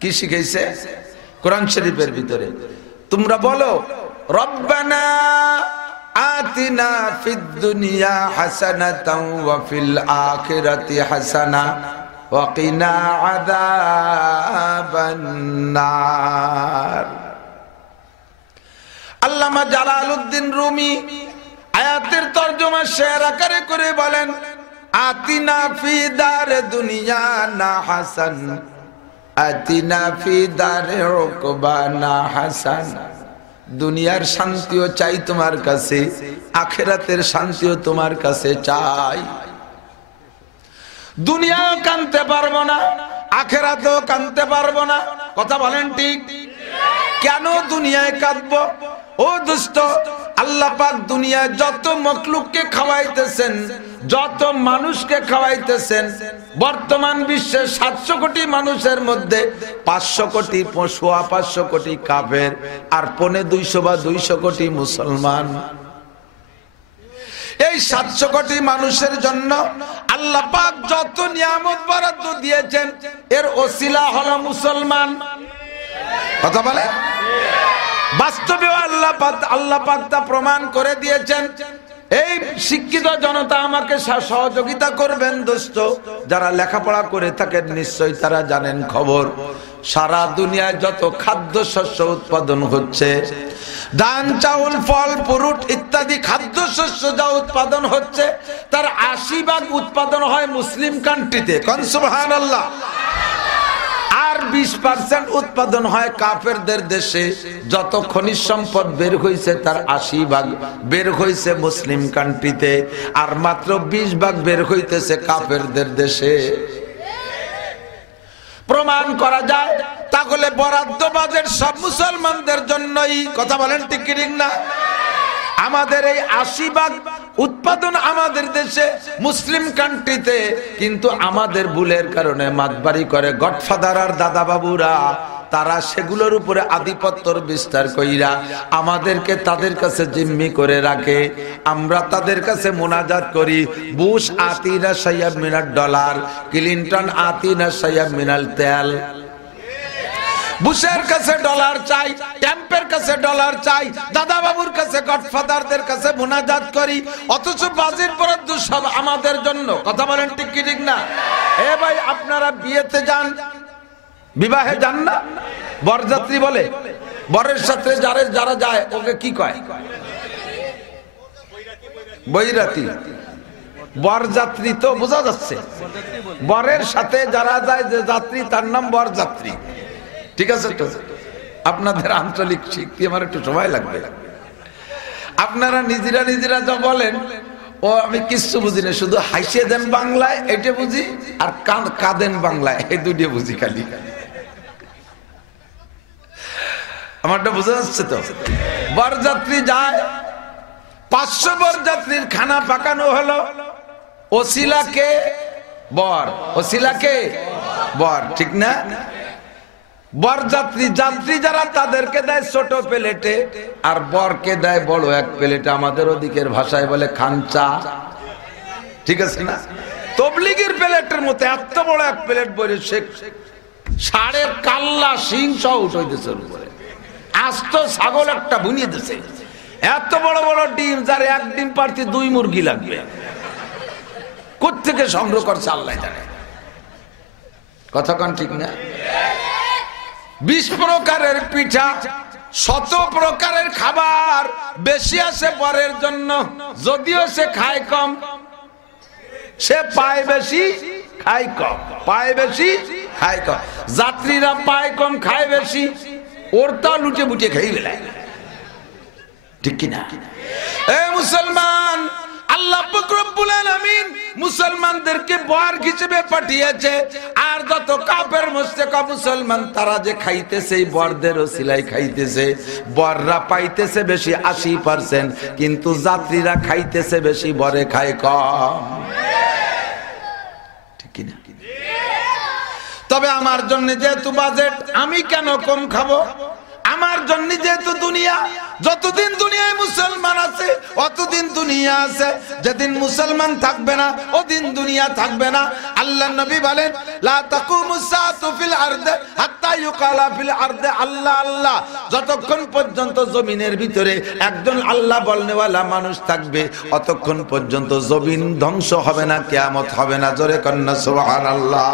কি শিখাইছে কোরআন শরীফের ভিতরে? তোমরা বলো রব্বানা আতিনা ফিদ দুনিয়া হাসানাতাও ওয়া ফিল আখিরাতি হাসানা ওয়া কিনা আযাবান নার। আল্লামা জালালউদ্দিন রুমি আয়াতের তরজমা শের আকারে করে বলেন, আতিনা ফি দার দুনিয়া না হাসান, আতিনা ফি দারে উকবানা হাসান। দুনিয়ার শান্তিও চাই তোমার কাছে, আখিরাতের শান্তিও তোমার কাছে চাই। দুনিয়াও কানতে পারবো না, আখিরাতেও কানতে পারবো না। কথা বলেন ঠিক? কেন দুনিয়ায় কাঁদবো? ও দুষ্ট, আল্লাহ পাক দুনিয়ায় যত মখলুককে খাওয়াইতেছেন, যত মানুষকে খাওয়াইতেছেন, বর্তমান বিশ্বের 700 কোটি মানুষের মধ্যে 500 কোটি 500 কোটি কাফের আর 250 বা 200 কোটি মুসলমান। এই 700 কোটি মানুষের জন্য আল্লাহ পাক যত নিয়ামত বরাদ্দ দিয়েছেন, এর ওসিলা হলো মুসলমান। কথা বলে? বাস্তবে আল্লাহ পাক তা প্রমাণ করে দিয়েছেন। এই শিক্ষিত জনতা আমাকে সহযোগিতা করবেন দোস্ত, যারা লেখাপড়া করে থাকেন নিশ্চয়ই তারা জানেন খবর। সারা দুনিয়ায় যত খাদ্য শস্য উৎপাদন হচ্ছে, ধান চাউল ফল ফ্রুট ইত্যাদি খাদ্য শস্য যা উৎপাদন হচ্ছে, তার 80% উৎপাদন হয় মুসলিম কান্ট্রিতে। কোন সুবহানাল্লাহ। আর 20% উৎপাদন হয় কাফেরদের দেশে। যত খনিজ সম্পদ বের হয়েছে তার 80% বের হয়েছে মুসলিম কান্ট্রিতে, আর মাত্র 20% বের হইতেছে কাফেরদের দেশে। প্রমাণ করা যায় তাহলে বরাদ্দ বাজেট সব মুসলমানদের জন্যই। কথা বলেন ঠিক কি ঠিক না? আমাদের এই 80% উৎপাদন আমাদের দেশে মুসলিম কান্ট্রিতে, কিন্তু আমাদের ভুলের কারণে মাতবাড়ি করে গডফাদার আর দাদা বাবুরা, তারা সেগুলোর উপরে আধিপত্যর বিস্তার কইরা আমাদেরকে তাদের কাছে জিম্মি করে রাখে। আমরা তাদের কাছে মুনাজাত করি, বুশ আতিনা সাইয়াব মিনাল ডলার, ক্লিনটন আতিনা সাইয়াব মিনাল তেল। বুশের কাছে ডলার চাই, ট্যাম্পের কাছে ডলার চাই, দাদা বাবুর কাছে গডফাদারদের কাছে মুনাজাত করি, অথচ বাজেট বরাদ্দ সব আমাদের জন্য। কথা বলেন ঠিক কি ঠিক না? এ ভাই, আপনারা বিয়েতে যান, বিবাহে যান না? বরযাত্রী বলে, বরের সাথে যারা যায় ওকে কি কয়? বৈরাতি। বরযাত্রী তো বোঝা যাচ্ছে, বরের সাথে যারা যায় যে যাত্রী তার নাম বরযাত্রী। ঠিক আছে তো? আপনাদের আঞ্চলিক শিখতে আমার একটু সময় লাগবে। আপনারা নিজেরা যা বলেন, ও আমি কিচ্ছু বুঝি না, শুধু হাসিয়ে দেন বাংলায় এটা বুঝি, আর কাঁদেন বাংলায়, এই দুটো বুঝি খালি। আমারটা বোঝা যাচ্ছে তো? বরযাত্রী যায়, 500 বরযাত্রীর খানা পাকানো হলো। ওসিলাকে বর, ওসিলাকে বর, ঠিক না? বরযাত্রী যাত্রী যারা তাদেরকে দেয় ছোট প্লেটে, আর বরকে দেয় বড় এক প্লেটে। আমাদের ওদিকের ভাষায় বলে খানচা। ঠিক আছে না? তবলিগের প্লেটের মতো এত বড় এক প্লেট বলে সে ষাঁড়ের কাল্লা শিং সহ উঠাইতেছে উপরে, আস্ত ছাগল একটা বুনিয়ে দিছে। এত বড় বড় ডিম, যার এক ডিম পারতে 2 মুরগি লাগবে। কোত্থেকে সংগ্রহ করছে আল্লাহ জানে। কথা কোন ঠিক না? 20 প্রকারের পিঠা, 100 প্রকারের খাবার বেশি আছে বরের জন্য। যদিও সে খায় কম, সে পায় বেশি খায় কম, পায় বেশি খায় কম। যাত্রীরা পায় কম খায় বেশি, ওরটা লুটে বুটে খেয়ে বেলায়। ঠিক কিনা? এ মুসলমান, আল্লাহ পাক রব্বুল আলামিন মুসলমানদেরকে বর হিসেবে পাঠিয়েছে। আর যত কাফের মুশরিক মুসলমান তারা যে খাইতেছে, এই বরদের ওসিলায় খাইতেছে। বররা পাইতেছে বেশি 80%, কিন্তু যাত্রীরা খাইতেছে বেশি, বরে খায় কম। ঠিক কিনা? তবে আমার জন্য যেহেতু বাজেট, আমি কেন কম খাবো? আমার জন্য যেহেতু দুনিয়া, যতদিন দুনিয়ায় মুসলমান আছে অতদিন দুনিয়া আছে। যেদিন মুসলমান থাকবে না ওদিন দুনিয়া থাকবে না। আল্লাহর নবী বলেন, লা তাকুমুস সাআতু ফিল আরদ হাত্তা ইউকালা ফিল আরদে আল্লাহ আল্লাহ, যতক্ষণ পর্যন্ত জমিনের ভিতরে একজন আল্লাহ বলনেওয়ালা মানুষ থাকবে অতক্ষণ পর্যন্ত জমিন ধ্বংস হবে না, কিয়ামত হবে না। জোরে কন্না সুবহানাল্লাহ।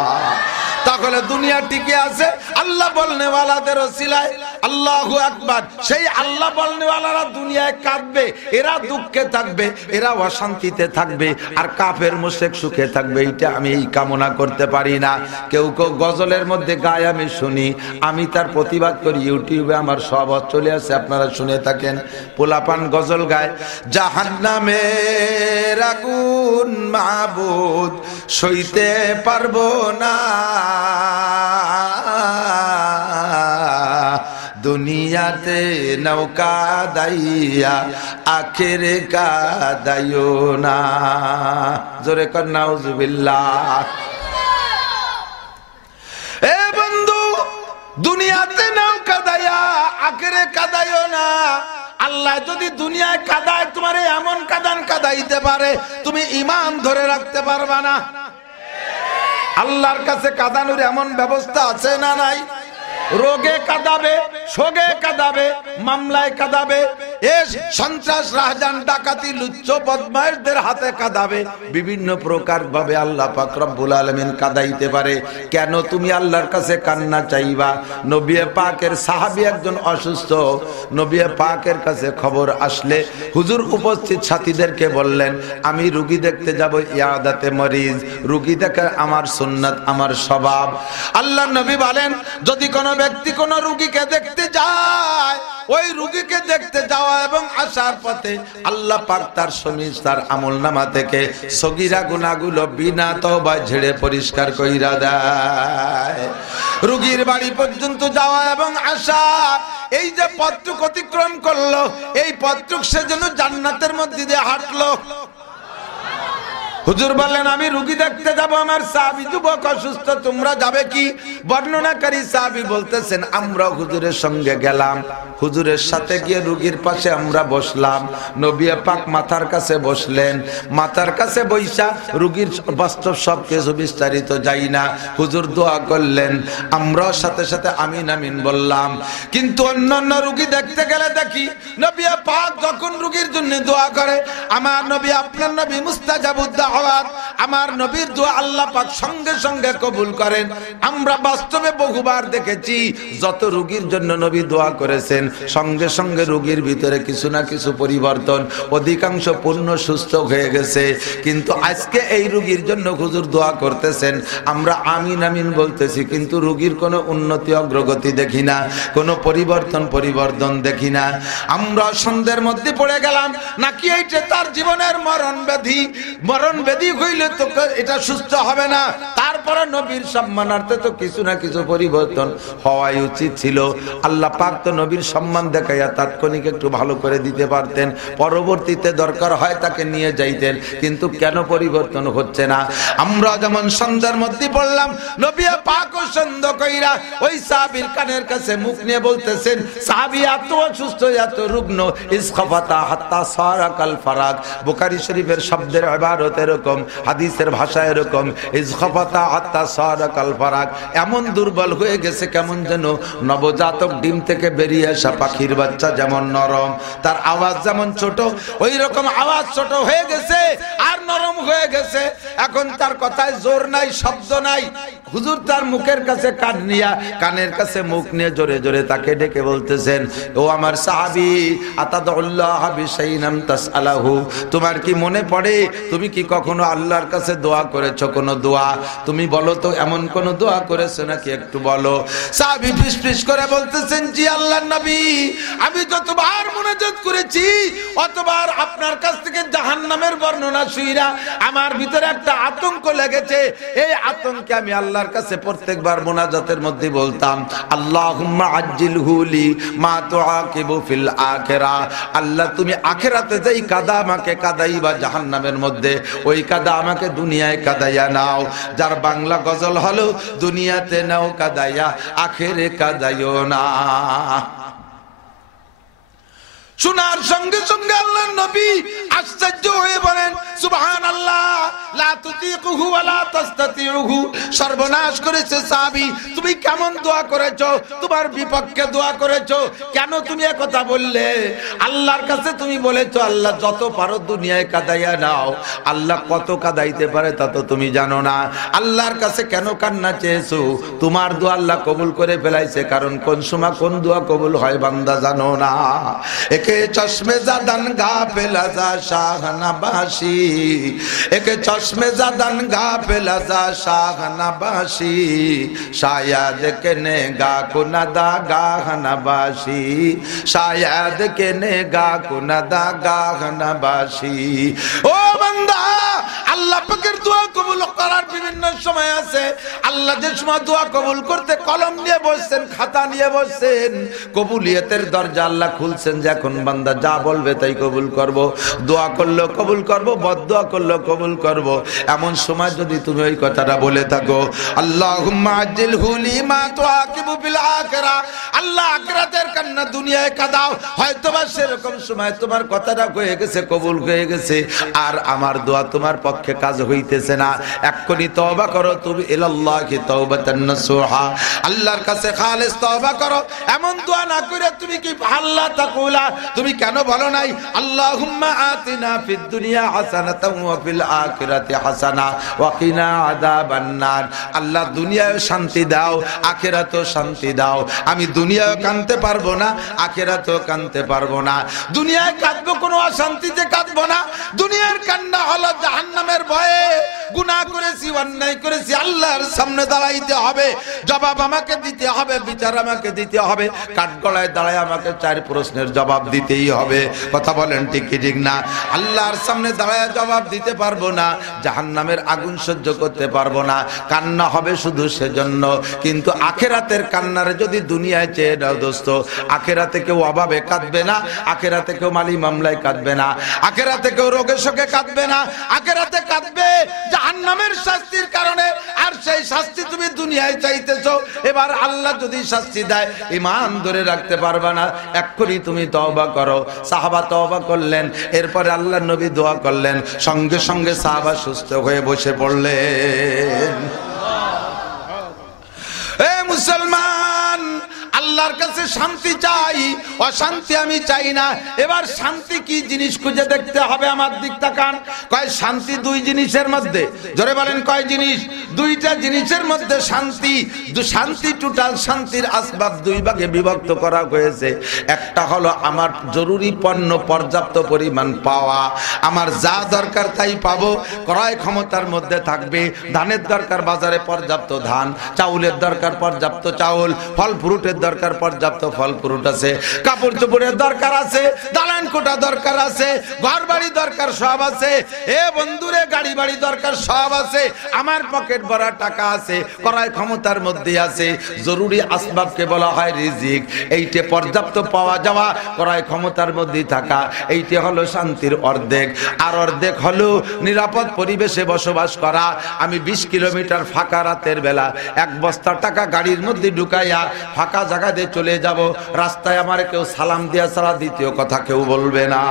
তাহলে দুনিয়া টিকে আছে আল্লাহ বলনেওয়ালাদের ওসিলায়। আল্লাহু আকবার। সেই আল্লাহ বলনেওয়ালারা দুনিয়ায় কাঁদবে, এরা দুঃখে থাকবে, এরা অশান্তিতে থাকবে, আর কাফের মুশরিক সুখে থাকবে। এইটা আমি এই কামনা করতে পারি না। কেউ কেউ গজলের মধ্যে গায়, আমি শুনি, আমি তার প্রতিবাদ করি। ইউটিউবে আমার সব চলে আসে, আপনারা শুনে থাকেন। পোলাপান গজল গায়, জাহান্নামের আগুন মাবুদ সইতে পারবো না, দুনিয়াতে নৌকা দাইয়া আখেরে কাদাইও না। জোরে কর নাউজুবিল্লাহ। এ বন্ধু, দুনিয়াতে নৌকা দাইয়া আখেরে কাদাইও না। আল্লাহ যদি দুনিয়ায় কাদায়, তোমারে এমন কাদান কাদাইতে পারে তুমি ঈমান ধরে রাখতে পারবা না। আল্লাহর কাছে কাদানোর এমন ব্যবস্থা আছে না নাই? রোগে কাঁদাবে, শোকে কাঁদাবে, মামলায় কাঁদাবে, সন্ত্রাস রাহজান ডাকাতি লুচ্চ বদমাইশদের হাতে কাঁদাবে। বিভিন্ন প্রকার ভাবে আল্লাহ পাক রব্বুল আলামিন কাঁদাইতে পারে। কেন তুমি আল্লাহর কাছে কান্না চাইবা? নবী পাকের সাহাবী একজন অসুস্থ, নবী পাকের কাছে খবর আসলে হুজুর উপস্থিত সাথীদেরকে বললেন, আমি রোগী দেখতে যাব, ইয়াদাতে মরিজ, রোগী দেখা আমার সুন্নাত, আমার স্বভাব। আল্লাহর নবী বলেন, যদি কোনো ব্যক্তি কোন রোগীকে দেখতে যায়, ওই রোগীকে দেখতে যাওয়া এবং আসার পথে আল্লাহ পাক তার সমীর তার আমলনামা থেকে সগীরা গুনাহগুলো বিনা তওবা ঝেড়ে পরিষ্কার কইরা দেয়। রোগীর বাড়ি পর্যন্ত যাওয়া এবং আসা, এই যে পথটুক অতিক্রম করলো, এই পথটুক সে যেন জান্নাতের মধ্যে দিয়ে হাঁটলো। হুজুর বললেন, আমি রোগী দেখতে যাব, আমার সাহাবী যুবক অসুস্থ, তোমরা যাবে কি? বর্ণনাকারী সাহাবী বলতেছেন, আমরা হুজুরের সঙ্গে গেলাম, হুজুরের সাথে গিয়ে রোগীর পাশে আমরা বসলাম। নবী পাক মাথার কাছে বসলেন, মাথার কাছে বইসা রোগীর বাস্তব সব কিছু বিস্তারিত যাই না, হুজুর দোয়া করলেন, আমরা সাথে সাথে আমিন আমিন বললাম। কিন্তু অন্যান্য রোগী দেখতে গেলে দেখি নবী পাক যখন রোগীর জন্য দোয়া করে, আমার নবী আপনার নবী মুস্তাজাবুদ দাওয়াত, আমার নবীর দোয়া আল্লাহ পাক সঙ্গে সঙ্গে কবুল করেন। আমরা বাস্তবে বহুবার দেখেছি, যত রোগীর জন্য নবী দোয়া করেছেন সঙ্গে সঙ্গে রোগীর ভিতরে কিছু না কিছু পরিবর্তন, অধিকাংশ পূর্ণ সুস্থ হয়ে গেছে। কিন্তু আজকে এই রোগীর জন্য হুজুর দোয়া করতেছেন, আমরা আমিন আমিন বলতেছি, কিন্তু রোগীর কোনো উন্নতি অগ্রগতি দেখি না, কোনো পরিবর্তন দেখি না। আমরা সন্দেহের মধ্যে পড়ে গেলাম, নাকি এইটা তার জীবনের মরণ ব্যাধি হইলে তো এটা সুস্থ হবে না। তারপরে নবীর সম্মানার্থে তো কিছু না কিছু পরিবর্তন হওয়াই উচিত ছিল। আল্লাহ পাক তো নবীর সম্মান দেখাইয়া তাৎক্ষণিক একটু ভালো করে দিতে পারতেন, পরবর্তীতে দরকার হয় তাকে নিয়ে যাইতেন, কিন্তু কেন পরিবর্তন হচ্ছে না? আমরা যেমন সন্ধ্যার মধ্যে পড়লাম, নবী পাক ও সন্ধ্যা কইরা ওই সাহাবীর কানের কাছে মুখ নিয়ে বলতেছেন, সাহাবী এত অসুস্থ, এত রুগ্ন, ইসখাফাতা হাত্তা সারাকাল ফারাক। বুখারী শরীফের শব্দের ইবারত এরকম, হাদিসের ভাষা এরকম, ইসখাফাতা হাত্তা সারাকাল ফারাক, এমন দুর্বল হয়ে গেছে কেমন যেন নবজাতক ডিম থেকে বেরিয়ে আসা পাখির বাচ্চা যেমন নরম, তার আওয়াজ যেমন ছোট, ওই রকম আওয়াজ ছোট হয়ে গেছে আর নরম হয়ে গেছে। এখন তার কথায় জোর নাই, শব্দ নাই। হুজুর তার মুখের কাছে কান নিয়া, কানের কাছে মুখ নিয়ে জোরে জোরে তাকে ডেকে বলতেছেন, ও আমার সাহাবী, আতাদুল্লাহ বিশাইইন আম তাসআলাহু, তোমার কি মনে পড়ে, তুমি কি কখনো আল্লাহর কাছে দোয়া করেছো? কোনো দোয়া তুমি বলো তো, এমন কোন দোয়া করেছো নাকি, একটু বলো। সাহাবী ফিসফিস করে বলতেছেন, জি আল্লাহর নবী, আমি যতবার মুনাজাত করেছি অতবার আপনার কাছ থেকে জাহান্নামের বর্ণনা শুইরা আমার ভিতরে একটা আতঙ্ক লেগেছে। এই আতঙ্কে আমি আল্লাহর কাছে প্রত্যেকবার মুনাজাতের মধ্যে বলতাম, আল্লাহুম্মা আজ্জিলহু লি মা তুআকিবু ফিল আখিরা, আল্লাহ তুমি আখিরাতে যেই কাদা আমাকে কাদাইবা জাহান্নামের মধ্যে, ওই কাদা আমাকে দুনিয়ায় কাদাইয়া নাও। যার বাংলা গজল হলো, দুনিয়াতে নাও কাদাইয়া আখিরে কাদাইও না। শোনার সঙ্গে সঙ্গে আল্লাহর নবী আশ্চর্য হয়ে বলেন সুবহানাল্লাহ লা তুতিকুহু ওয়া লা তাসতাতিউহু। সর্বনাশ করেছে সাহাবী, তুমি কেমন দোয়া করেছো, তোমার বিপক্ষে দোয়া করেছো, কেন তুমি এই কথা বললে? আল্লাহর কাছে তুমি বলেছো আল্লাহ যত পারো দুনিয়ায় কাদাইয়া নাও, আল্লাহ কত কাদাইতে পারে তা তো তুমি জানো না। আল্লাহর কাছে কেন কান্না চেয়েছো? তোমার দোয়া আল্লাহ কবুল করে ফেলাইছে, কারণ কোন সময় কোন দোয়া কবুল হয় বান্দা জানো না। একে চশমে জাদান গাফেলা যা শাহনাবাসী, একে চশমে জাদান গাফেলা যা শাহনাবাসী, শায়াদ কেনে গা কুনাদা গাহনাবাসী, শায়াদ কেনে গা কুনাদা গাহনাবাসী। ও বান্দা, আল্লাহ পাকের দোয়া কবুল করার বিভিন্ন সময় আছে। আল্লাহ যে সময় দোয়া কবুল করতে কলম নিয়ে বসছেন, খাতা নিয়ে বসছেন, কবুলিয়তের দরজা আল্লাহ খুলছেন, যে এখন বান্দা যা বলবে তাই কবুল করব, দোয়া করলো কবুল করব, বদদোয়া করলো কবুল করব। এমন সময় যদি তুমি ওই কথাটা বলে থাকো আল্লাহুম্মা আজ্জিলহু লিমা তুআকিবু বিল আখিরা, আল্লাহ আখিরাতের কান্না দুনিয়ায় কাদাও, হয়তোবা সেরকম সময় তোমার কথাটা হয়ে গেছে, কবুল হয়ে গেছে, আর আমার দোয়া তোমার পক্ষে কাজ হইতেছে না। এক্ষুনি তওবা করো, তুমি ইলাল্লাহি তাওবাতান নাসুহা, আল্লাহর কাছে খালেস তওবা করো। এমন দোয়া না করে তুমি কি আল্লাহ তাকুলা, তুমি কেন বলো নাই আল্লাহুম্মা আতিনা ফিদ দুনিয়া হাসানাতাও ওয়া ফিল আখিরাতি হাসানা ওয়া কিনা আযাবান নার। আল্লাহ দুনিয়ায় শান্তি দাও, আখিরাতেও শান্তি দাও। আমি দুনিয়ায় কাঁদতে পারবো না, আখিরাতেও কাঁদতে পারবো না। দুনিয়ায় কাঁদবো, কোনো অশান্তিতে কাঁদবো না। দুনিয়ার কান্না হলো জাহান্নামের ভয়ে। গুনাহ করেছি, অন্যায় করেছি, আল্লাহর সামনে দাঁড়াইতে হবে, জবাব আমাকে দিতে হবে, বিচার আমাকে দিতে হবে, কাঠগড়ায় দাঁড়ায় আমাকে 4 প্রশ্নের জবাব দিতেই হবে। কথা বলেন ঠিক কি ঠিক না? আল্লাহর সামনে দাঁড়ায় জবাব দিতে পারবো না, জাহান্নামের আগুন সহ্য করতে পারবো না। কান্না হবে শুধু সেজন্য, কিন্তু আখিরাতের কান্নারে যদি দুনিয়ায় চেয়ে দাও দোস্ত, আখিরাতে কেউ অভাবে কাঁদবে না, আখিরাতে কেউ মালি মামলায় কাঁদবে না, আখিরাতে কেউ রোগে শোকে কাঁদবে না, আখিরাতে কাঁদবে জাহান্নামের শাস্তির কারণে। আর সেই শাস্তি তুমি দুনিয়ায় চাইতেছো, এবার আল্লাহ যদি শাস্তি দেয় ঈমান ধরে রাখতে পারবে না। এক্ষুনি তুমি তওবা করো। সাহাবা তওবা করলেন, এরপরে আল্লাহর নবী দোয়া করলেন, সঙ্গে সঙ্গে সাহাবা সুস্থ হয়ে বসে পড়লেন। এ মুসলমান, আল্লাহর কাছে শান্তি চাই, অশান্তি আমি চাই না। এবার শান্তি কি জিনিস খুঁজে দেখতে হবে। আমার দিক তাকান। কয় শান্তি 2 জিনিসের মধ্যে, জোরে বলেন কয় জিনিস? 2টা জিনিসের মধ্যে শান্তি। শান্তি, টোটাল শান্তির আসবাব 2 ভাগে বিভক্ত করা হয়েছে। একটা হলো আমার জরুরি পণ্য পর্যাপ্ত পরিমাণ পাওয়া, আমার যা দরকার তাই পাবো, ক্রয় ক্ষমতার মধ্যে থাকবে। ধানের দরকার বাজারে পর্যাপ্ত ধান, চাউলের দরকার পর্যাপ্ত চাউল, ফল ফ্রুটের দরকার পর্যাপ্ত ফল ফ্রুট আছে, কাপড় চোপড়ের দরকার আছে, দালান কোঠা দরকার আছে, ঘর বাড়ি দরকার সব আছে। এ বন্ধুরে, গাড়ি বাড়ি দরকার সব আছে। আমার পকেট ভরা টাকা আছে, ক্রয় ক্ষমতার মধ্যে আছে। জরুরি আসবাবকে বলা হয় রিজিক। এইটা পর্যাপ্ত পাওয়া যাওয়া, ক্রয় ক্ষমতার মধ্যে থাকা, এইটা হলো শান্তির অর্ধেক। আর অর্ধেক হলো নিরাপদ পরিবেশে বসবাস করা। আমি 20 কিলোমিটার ফাঁকা রাতের বেলা 1 বস্তা টাকা গাড়ির মধ্যে ঢুকাইয়া ফাঁকা জায়গা দিয়ে চলে যাব, রাস্তায় আমার কেউ সালাম দিয়া ছাড়া দ্বিতীয় কথা কেউ বলবে না।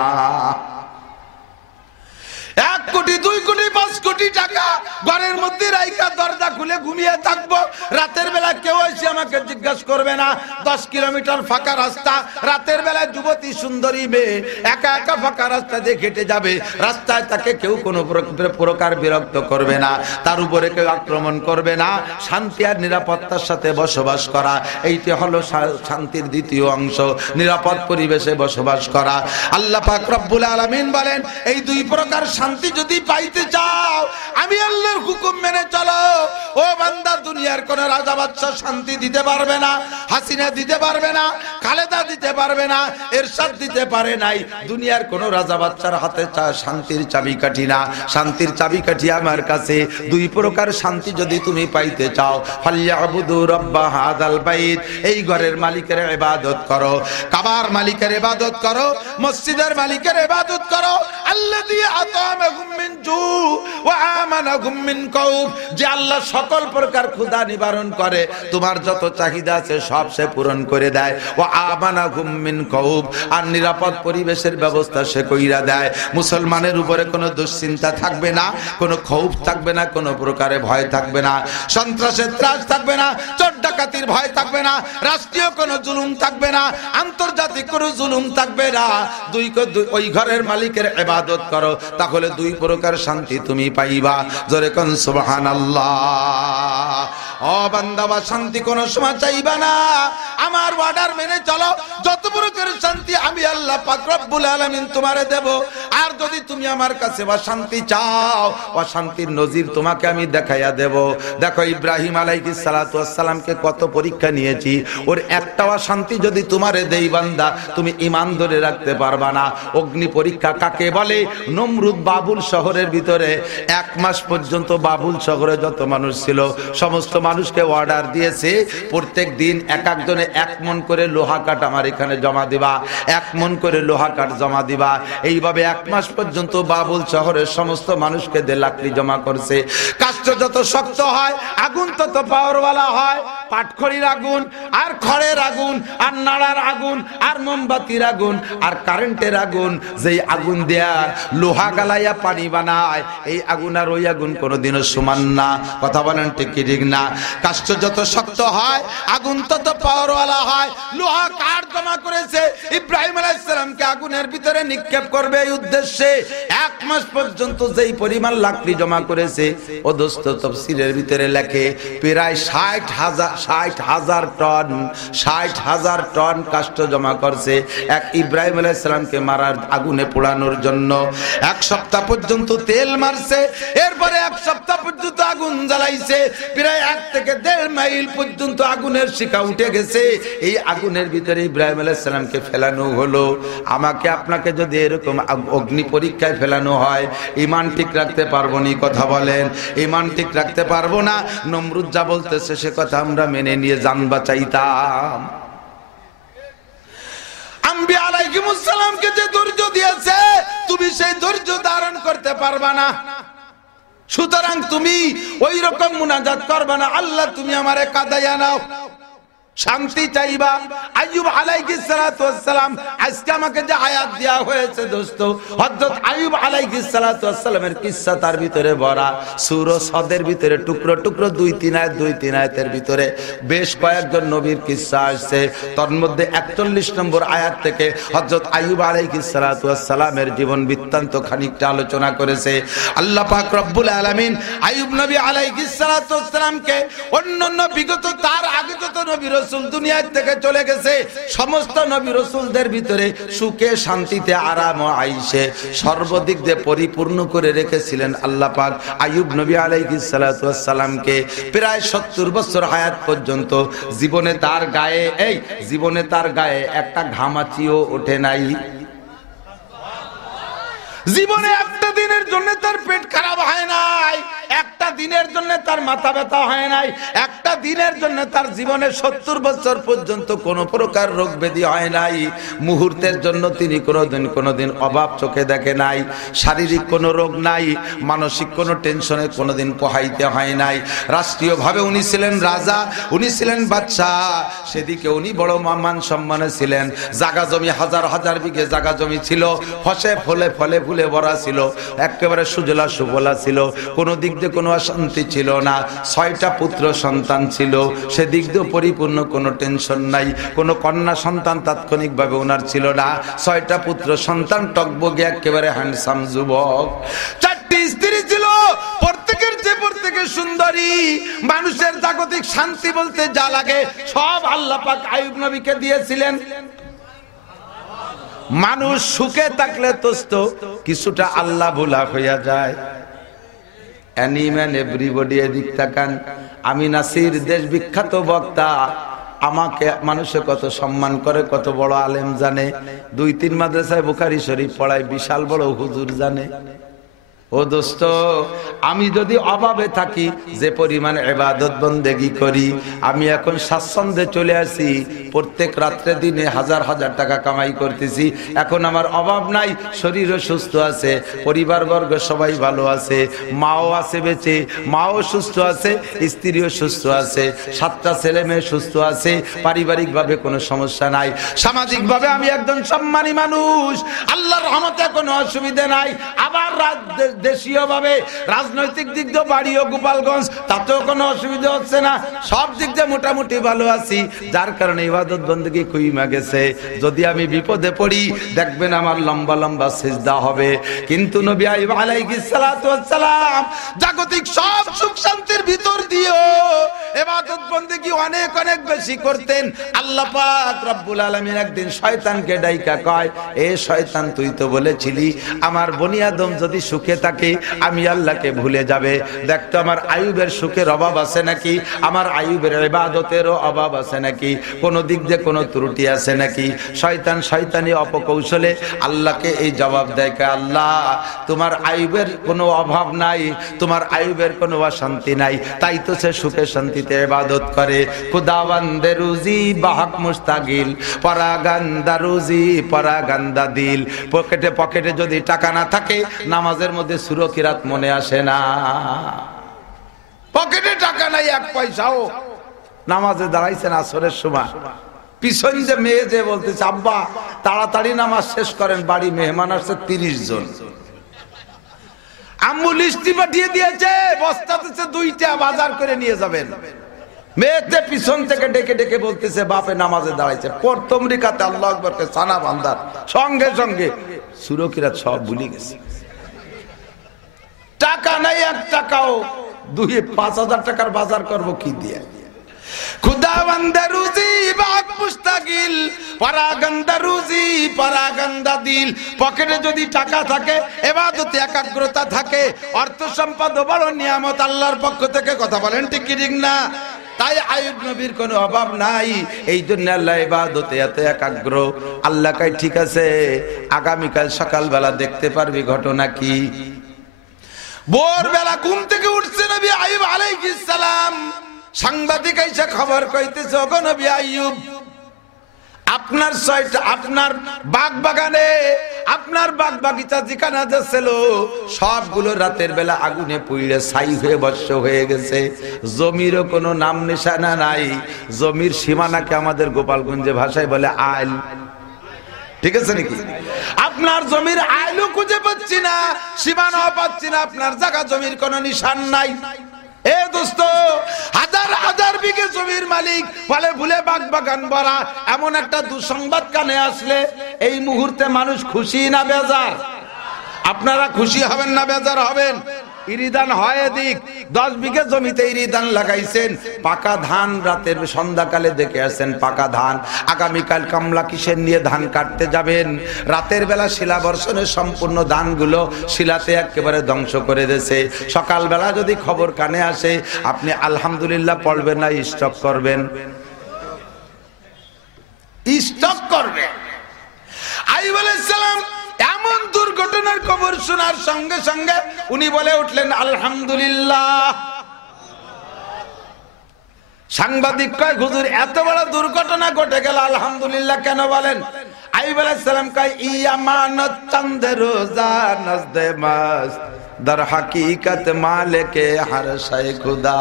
1 কোটি 2 কোটি 5 কোটি টাকা ঘরের মধ্যে রাইখা দরজা খুলে ঘুমিয়ে থাকবো, রাতের বেলা কেউ এসে আমাকে জিজ্ঞাসা করবে না। 10 কিলোমিটার ফাঁকা রাস্তা, রাতের বেলায় যুবতী সুন্দরী মেয়ে একা একা ফাঁকা রাস্তা দিয়ে হেঁটে যাবে, রাস্তায় তাকে কেউ কোনো প্রকার বিরক্ত করবে না, তার উপরে কেউ আক্রমণ করবে না। শান্তি আর নিরাপত্তার সাথে বসবাস করা, এইটি হলো শান্তির দ্বিতীয় অংশ, নিরাপদ পরিবেশে বসবাস করা। আল্লাহ পাক রব্বুল আলামিন বলেন, এই 2 প্রকার শান্তি যদি পাইতে চাও, আমি আল্লাহর হুকুম মেনে চলো। ও বান্দা, দুনিয়ার কোন রাজা বাদশা শান্তি দিতে পারবে না, হাসিনা দিতে পারবে না, খালেদা দিতে পারবে না, এরশাদ দিতে পারে নাই। দুনিয়ার কোন রাজা বাদশার হাতে শান্তির চাবিকাঠি না। শান্তির চাবিকাঠি আমার কাছে। 2 প্রকার শান্তি যদি তুমি পাইতে চাও, ফালইয়াবুদু রাব্বা হাযাল বাইত, এই ঘরের মালিকের ইবাদত করো, কাবার মালিকের ইবাদত করো, মসজিদের মালিকের ইবাদত করো। আল্লাযী আতামাহুম মিন জু ওয়া আমানাহুম মিন খাউফ, যে আল্লাহ সকল প্রকার ক্ষুধা নিবারণ করে, তোমার যত চাহিদা আছে সব সে পূরণ করে দেয়। ওয়া আমানাহুম মিন খাউফ, আর নিরাপদ পরিবেশের ব্যবস্থা সে কইরা দেয়। মুসলমানের উপরে কোনো দুশ্চিন্তা থাকবে না, কোনো খৌফ থাকবে না, কোনো প্রকারে ভয় থাকবে না, সন্ত্রাসের ত্রাস থাকবে না, চোর ডাকাতির ভয় থাকবে না, রাষ্ট্রীয় কোনো জুলুম থাকবে না, আন্তর্জাতিক কোনো জুলুম থাকবে না। ওই ঘরের মালিকের ইবাদত করো, তাহলে দুই প্রকার শান্তি তুমি পাইবা। জোরে কোন সুবহানাল্লাহ। ও বান্দা, শান্তি কোন সময় চাইবা না, আমার অর্ডার মেনে চলো, যত প্রকার শান্তি আমি আল্লাহ পাক রব্বুল আলামিন তোমারে দেব। আর যদি তুমি আমার কাছে শান্তি চাও, শান্তির নজির তোমাকে আমি দেখাইয়া দেব। দেখো ইব্রাহিম আলাইহিস সালাতু ওয়াস সালামকে কত পরীক্ষা নিয়েছি, ওর একটা শান্তি যদি তোমারে দেই বান্দা, তুমি ঈমান ধরে রাখতে পারবা না। অগ্নি পরীক্ষা কাকে বলে? নমরুদ বাবুল শহরের ভিতরে 1 মাস পর্যন্ত বাবুল শহরে যত মানুষ ছিল সমস্ত মানুষকে অর্ডার দিয়েছে, প্রত্যেক দিন এক একজনে 1 মণ করে লোহা কাঠ আমার এখানে জমা দিবা, 1 মণ করে লোহা কাঠ জমা দিবা। এইভাবে 1 মাস পর্যন্ত বাবুল শহরের সমস্ত মানুষকে দিয়ে লাকড়ি জমা করছে। কাষ্ঠ যত শক্ত হয় আগুন তত পাওয়ারওয়ালা হয়। পাটখড়ির আগুন আর খড়ের আগুন আর নাড়ার আগুন আর মোমবাতির আগুন আর কারেন্টের আগুন, যেই আগুন দেয়া লোহা গালাইয়া পানি বানায়, এই আগুন আর ওই আগুন কোনোদিনও সমান না। কথা বলেন ঠিক কি ঠিক না? কাষ্ঠ যত শক্ত হয় আগুন তত পাওয়ারওয়ালা হয়। লোহা কাঠ জমা করেছে, ইব্রাহিম আলাইহিস সালামকে আগুনের ভিতরে নিক্ষেপ করবে এই উদ্দেশ্যে। 1 মাস পর্যন্ত যেই পরিমাণ লাকড়ি জমা করেছে, ও দোস্ত তাফসীরের ভিতরে লেখে প্রায় 60,000 টন, 60,000 টন কাষ্ঠ জমা করছে এক ইব্রাহিম আলাইহিস সালামকে মারার আগুনে পোড়ানোর জন্য। 1 সপ্তাহ পর্যন্ত তেল মারছে, এরপরে 1 সপ্তাহ পর্যন্ত আগুন জ্বালাইছে, প্রায় 1 থেকে 1.5 মাইল পর্যন্ত আগুনের শিখা উঠে গেছে। এই আগুনের ভিতরে ইব্রাহিম আলাইহিস সালামকে ফেলানো হলো। আমাকে আপনাকে যদি এরকম অগ্নি পরীক্ষায় ফেলানো হয়, ঈমান ঠিক রাখতে পারবো না? কথা বলেন, ঈমান ঠিক রাখতে পারবো না। নমরুদ যা বলতেছে সে কথা আমরা মেনে নিয়ে জান বাঁচাইতাম। আম্বিয়া আলাইহিমুস সালামকে যে ধৈর্য দিয়েছে, তুমি সেই ধৈর্য ধারণ করতে পারবা না। সুতরাং তুমি ওই রকম মুনাজাত করবা না, আল্লাহ তুমি আমারে কাঁদাইয়া নাও, শান্তি চাইবা। আইয়ুব আলাইহিস সালাতু ওয়াস সালাম, আজকে আমাকে যে আয়াত দেয়া হয়েছে দোস্ত, হযরত আইয়ুব আলাইহিস সালাতু ওয়াস সালামের কিসসা তার ভিতরে ভরা। সূরা সদের ভিতরে টুকরো টুকরো 2-3 আয়াতের ভিতরে বেশ কয়েকজন নবীর কিসসা আসছে। তার মধ্যে 41 নম্বর আয়াত থেকে হযরত আইয়ুব আলাইহিস সালাতু ওয়াস সালামের জীবন বৃত্তান্ত খানিকটা আলোচনা করেছে। আল্লাহ পাক রব্বুল আলামিন আইয়ুব নবী আলাইহিস সালাতু ওয়াস সালামকে অন্যান্য বিগত তার আগে যত নবী রাসূল দুনিয়া থেকে চলে গেছে, সমস্ত নবী রাসূলদের ভিতরে সুখে শান্তিতে আরাম ও আয়েশে সর্বদিক দিয়ে পরিপূর্ণ করে রেখেছিলেন আল্লাহ পাক আইয়ুব নবী আলাইহিস সালাতু ওয়াস সালামকে। প্রায় 70 বছর হায়াত পর্যন্ত জীবনে তার গায়ে একটা ঘামাচিও ওঠে নাই। জীবনে একটা দিনের জন্য তার পেট খারাপ হয় নাই, একটা দিনের জন্য তার মাথা ব্যথা হয় নাই, একটা দিনের জন্য তার জীবনে 70 বছর পর্যন্ত কোন প্রকার রোগ ব্যাধি হয় নাই। মুহূর্তের জন্য তিনি কোনোদিন অভাব চোখে দেখে নাই, শারীরিক কোনো রোগ নাই, মানসিক কোনো টেনশনে কোনোদিন পোহাইতে হয় নাই। রাষ্ট্রীয়ভাবে উনি ছিলেন রাজা, উনি ছিলেন বাদশাহ, সেদিকে উনি বড় মান সম্মানে ছিলেন। জায়গা জমি হাজার হাজার বিঘে জায়গা জমি ছিল, ফলে ফুলে ভরা ছিল, একেবারে সুজলা সুফলা ছিল, কোন দিক দিয়ে কোনো অশান্তি ছিল না। 6টা পুত্র সন্তান ছিল, সেদিক দিয়ে পরিপূর্ণ কোনো টেনশন নাই। কোনো কন্যা সন্তান তাৎক্ষণিকভাবে ওনার ছিল না। 6টা পুত্র সন্তান, টকবগে একেবারে হ্যান্ডসাম যুবক। 4টি স্ত্রী ছিল, প্রত্যেকে সুন্দরী। মানুষের জাগতিক শান্তি বলতে যা লাগে সব আল্লাহ পাক আইয়ুব নবীকে দিয়েছিলেন। মানুষ সুখে থাকলে দোস্ত কিছুটা আল্লাহ ভোলা হইয়া যায়। অ্যানিম্যান এভরিবডি এদিক তাকান। আমি নাসির, দেশ বিখ্যাত বক্তা, আমাকে মানুষে কত সম্মান করে, কত বড় আলেম জানে, 2-3 মাদ্রাসায় বুখারী শরীফ পড়ায়, বিশাল বড় হুজুর জানে। ও দোস্ত, আমি যদি অভাবে থাকি, যে পরিমাণ ইবাদত বন্দেগী করি, আমি এখন স্বাচ্ছন্দ্যে চলে আসি, প্রত্যেক রাত্রে দিনে হাজার হাজার টাকা কামাই করতেছি, এখন আমার অভাব নাই, শরীরও সুস্থ আছে, পরিবারবর্গ সবাই ভালো আছে, মাও আছে বেঁচে, মাও সুস্থ আছে, স্ত্রীও সুস্থ আছে, 7টা ছেলে মেয়ে সুস্থ আছে, পারিবারিকভাবে কোনো সমস্যা নাই, সামাজিকভাবে আমি একজন সম্মানী মানুষ, আল্লাহর রহমতে কোনো অসুবিধা নাই। আবার দেশীয় ভাবে রাজনৈতিক দিক দিয়ে বাড়িও গোপালগঞ্জ, তাতেও কোনো অসুবিধা হচ্ছে না, সব দিক দিয়ে মোটামুটি ভালো আছি, যার কারণে ইবাদত বন্দেগী কইমা গেছে। যদি আমি বিপদে পড়ি, দেখবেন আমার লম্বা লম্বা সিজদা হবে। কিন্তু নবী আইয়ুব আলাইহিস সালাতু ওয়াস সালাম জাগতিক সব সুখ শান্তির ভিতর দিয়েও ইবাদত বন্দেগী অনেক অনেক বেশি করতেন। আল্লাহ পাক রব্বুল আলামিন একদিন শয়তানকে ডাইকা কয়, এ শয়তান, তুই তো বলেছিলি আমার বনি আদম যদি সুখে থাকে আমি আল্লাহকে ভুলে যাবে, দেখতো আমার আইয়ুবের সুখের অভাব আছে নাকি, আমার আইয়ুবের ইবাদতেরও অভাব আছে নাকি, কোন দিক দিয়ে কোনো ত্রুটি আছে নাকি। শয়তান শয়তানি অপকৌশলে আল্লাহকে এই জবাব দেয়, আল্লাহ তোমার আইয়ুবের কোনো অভাব নাই, তোমার আইয়ুবের কোনো অশান্তি নাই, তাই তো সে সুখে শান্তিতে ইবাদত করে। খুদাওয়ান্দে রুজি বাহক মুস্তাগিল, পরাগান্দা রুজি পরাগান্দা দিল। পকেটে পকেটে যদি টাকা না থাকে, নামাজের মধ্যে সূরা কিরাত মনে আসে না। পকেটে টাকা নাই, এক পয়সাও, নামাজে দাঁড়াইছেন আসরের সময়, পিছন যে মেয়ে যে বলতেছে, আব্বা তাড়াতাড়ি নামাজ শেষ করেন, বাড়ি মেহমান আসছে 30 জন, আম্মু লিস্টি পাঠিয়ে দিয়েছে, বস্তাতে 2টা বাজার করে নিয়ে যাবেন। মেয়েতে পিছন থেকে ডেকে ডেকে বলতেছে, বাপে নামাজে দাঁড়াইছে, প্রথম রিকাতে আল্লাহু আকবারকে সানা বান্দার সঙ্গে সঙ্গে সূরা কিরাত সব ভুলে গেছে। টাকা নাই, 1 টাকাও, 2-5,000 টাকার বাজার করব কি দিয়ে? খুদাওয়ান্দে রুজি বাহক মুস্তাগিল, পরাগান্দা রুজি পরাগান্দা দিল। পকেটে যদি টাকা থাকে, ইবাদতে একাগ্রতা থাকে, অর্থ সম্পদ বড় নিয়ামত আল্লাহর পক্ষ থেকে, কথা বলেন ঠিক কি ঠিক না? তাই আইয়ুব নবীর কোনো অভাব নাই, এই জন্য আল্লাহ ইবাদতে এত একাগ্র। আল্লাহ কয়, ঠিক আছে, আগামীকাল সকালবেলা দেখতে পারবি ঘটনা কি। ভোরবেলা ঘুম থেকে উঠছে নবী আইয়ুব আলাইহিস সালাম, সাংবাদিক এসে খবর কইতেছে, ওগো নবী আইয়ুব, আপনার আপনার বাগ বাগানে, আপনার বাগ বাগিচা যেখানে ছিল সবগুলো রাতের বেলা আগুনে পুড়ে ছাই হয়ে ভস্ম হয়ে গেছে, জমিরও কোনো নাম নিশানা নাই। জমির সীমানাকে আমাদের গোপালগঞ্জে ভাষায় বলে আইল, ঠিক আছে নাকি? আপনার জমির আইলও খুঁজে পাচ্ছি না, সীমানাও পাচ্ছি না, আপনার জায়গা জমির কোনো নিশান নাই। এ দোস্ত, হাজার হাজার বিঘে জমির মালিক, ফলে ভুলে বাগ বাগান ভরা, এমন একটা দুঃসংবাদ কানে আসলে এই মুহূর্তে মানুষ খুশি না বেজার? আপনারা খুশি হবেন না বেজার হবেন? ইরিদান হয় এদিক, 10 বিঘে জমিতে ইরিদান লাগাইছেন, পাকা ধান রাতের সন্ধ্যাকালে দেখে আসেন পাকা ধান, আগামীকাল কামলা কিসের নিয়ে ধান কাটতে যাবেন, রাতের বেলা শিলা বর্ষণের সম্পূর্ণ ধানগুলো শিলাতে একেবারে ধ্বংস করে দিয়েছে। সকালবেলা যদি খবর কানে আসে, আপনি আলহামদুলিল্লাহ পড়বেন না স্টক করবেন? স্টক করবেন। আইয়ুব আলাইহিস সালাম এমন দুর্ঘটনার খবর শোনার সঙ্গে সঙ্গে উনি বলে উঠলেন, আলহামদুলিল্লাহ। সাংবাদিক কয়, হুজুর এত বড় দুর্ঘটনা ঘটে গেল, আলহামদুলিল্লাহ কেন বলেন? আইয়ুব আলাইহিস সালাম কয়, ইয়ামানত চাঁদে রোজা নজদে মাস, দর হাকিকত মালিকে হর শাই খুদা,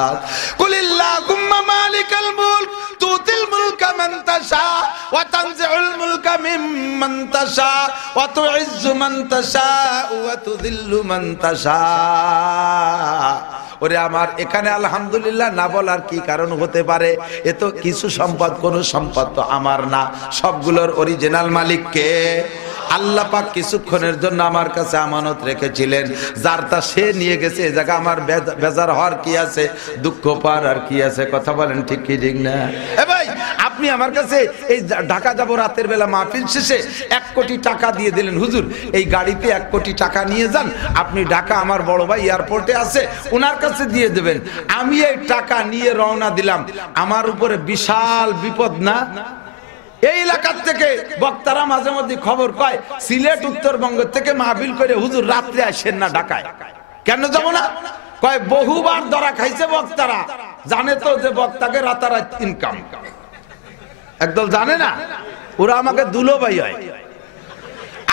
কুলিল্লাহুম্মা মালিকাল মুলক তুতিল মুলকা মান তাশা ওয়া তানজিউল মুলকা মিম্মান তাশা ওয়া তুইজ্জু মান তাশা ওয়া তুযিল্লু মান তাশা। ওরে আমার, এখানে আলহামদুলিল্লাহ না বলার কি কারণ হতে পারে? এ তো কিছু সম্পদ, কোন সম্পদ তো আমার না, সবগুলোর অরিজিনাল মালিক কে? আল্লাহ পাক কিছুক্ষণের জন্য আমার কাছে আমানত রেখেছিলেন, যার তা সে নিয়ে গেছে। এই জায়গা আমার বেজার হওয়ার কি আছে, দুঃখ পার আর কি আছে? কথা বলেন ঠিক কি ঠিক না? এ ভাই, আপনি আমার কাছে এই ঢাকা যাব রাতের বেলা মাহফিল শেষে 1 কোটি টাকা দিয়ে দিলেন, হুজুর এই গাড়িতে 1 কোটি টাকা নিয়ে যান, আপনি ঢাকা, আমার বড় ভাই এয়ারপোর্টে আছে, ওনার কাছে দিয়ে দেবেন। আমি এই টাকা নিয়ে রওনা দিলাম, আমার উপরে বিশাল বিপদ না? এই এলাকার থেকে বক্তারা মাঝে মধ্যে খবর পায়, সিলেট উত্তরবঙ্গ থেকে মাহফিল করে, হুজুর রাত্রে আসেন না ঢাকায়। কেন যাব না? কয় বহুবার ধরা খাইছে বক্তারা, জানে তো যে বক্তাকে রাতারাত ইনকাম। একদল জানে না, ওরা আমাকে দুলো ভাই হয়,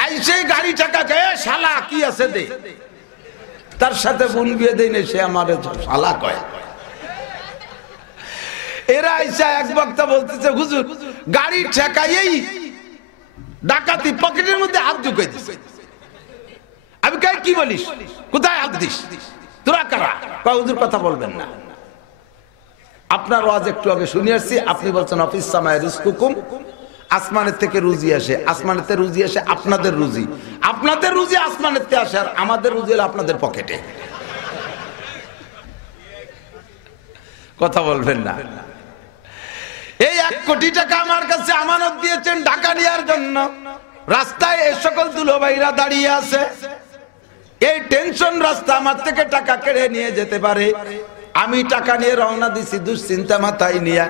আইসে গাড়ি টাকা খেয়ে শালা কি আছে দে, তার সাথে বোন বিয়ে দেয় না, সে আমার শালা কয়। এরা আইসা এক বক্তা বলতেছে, হুজুর গাড়ি ঠেকাইয়েই ডাকাতি পকেটের মধ্যে হাত ঢুকে দিছে। আমি কই কি বলিস, কোথায় হাত দিস, তোরা কারা? কয় হুজুর কথা বলবেন না, আপনার ওয়াজ একটু আগে শুনে আসছি, আপনি বলছেন অফিস সামায় রিজকুকুম, আসমানের থেকে রুজি আসে, আসমানের থেকে রুজি আসে আপনাদের রুজি, আপনাদের রুজি আসমানের থেকে আসে, আর আমাদের রুজি হলো আপনাদের পকেটে। কথা বলবেন না। এই 1 কোটি টাকা আমার কাছে আমানত দিয়েছেন ঢাকা নেওয়ার জন্য, রাস্তায় এই সকল দুলোভাইরা দাঁড়িয়ে আছে, এই টেনশন রাস্তা আমার থেকে টাকা কেড়ে নিয়ে যেতে পারে। আমি টাকা নিয়ে রওনা দিছি, দুশ্চিন্তা মাথায় নিয়ে।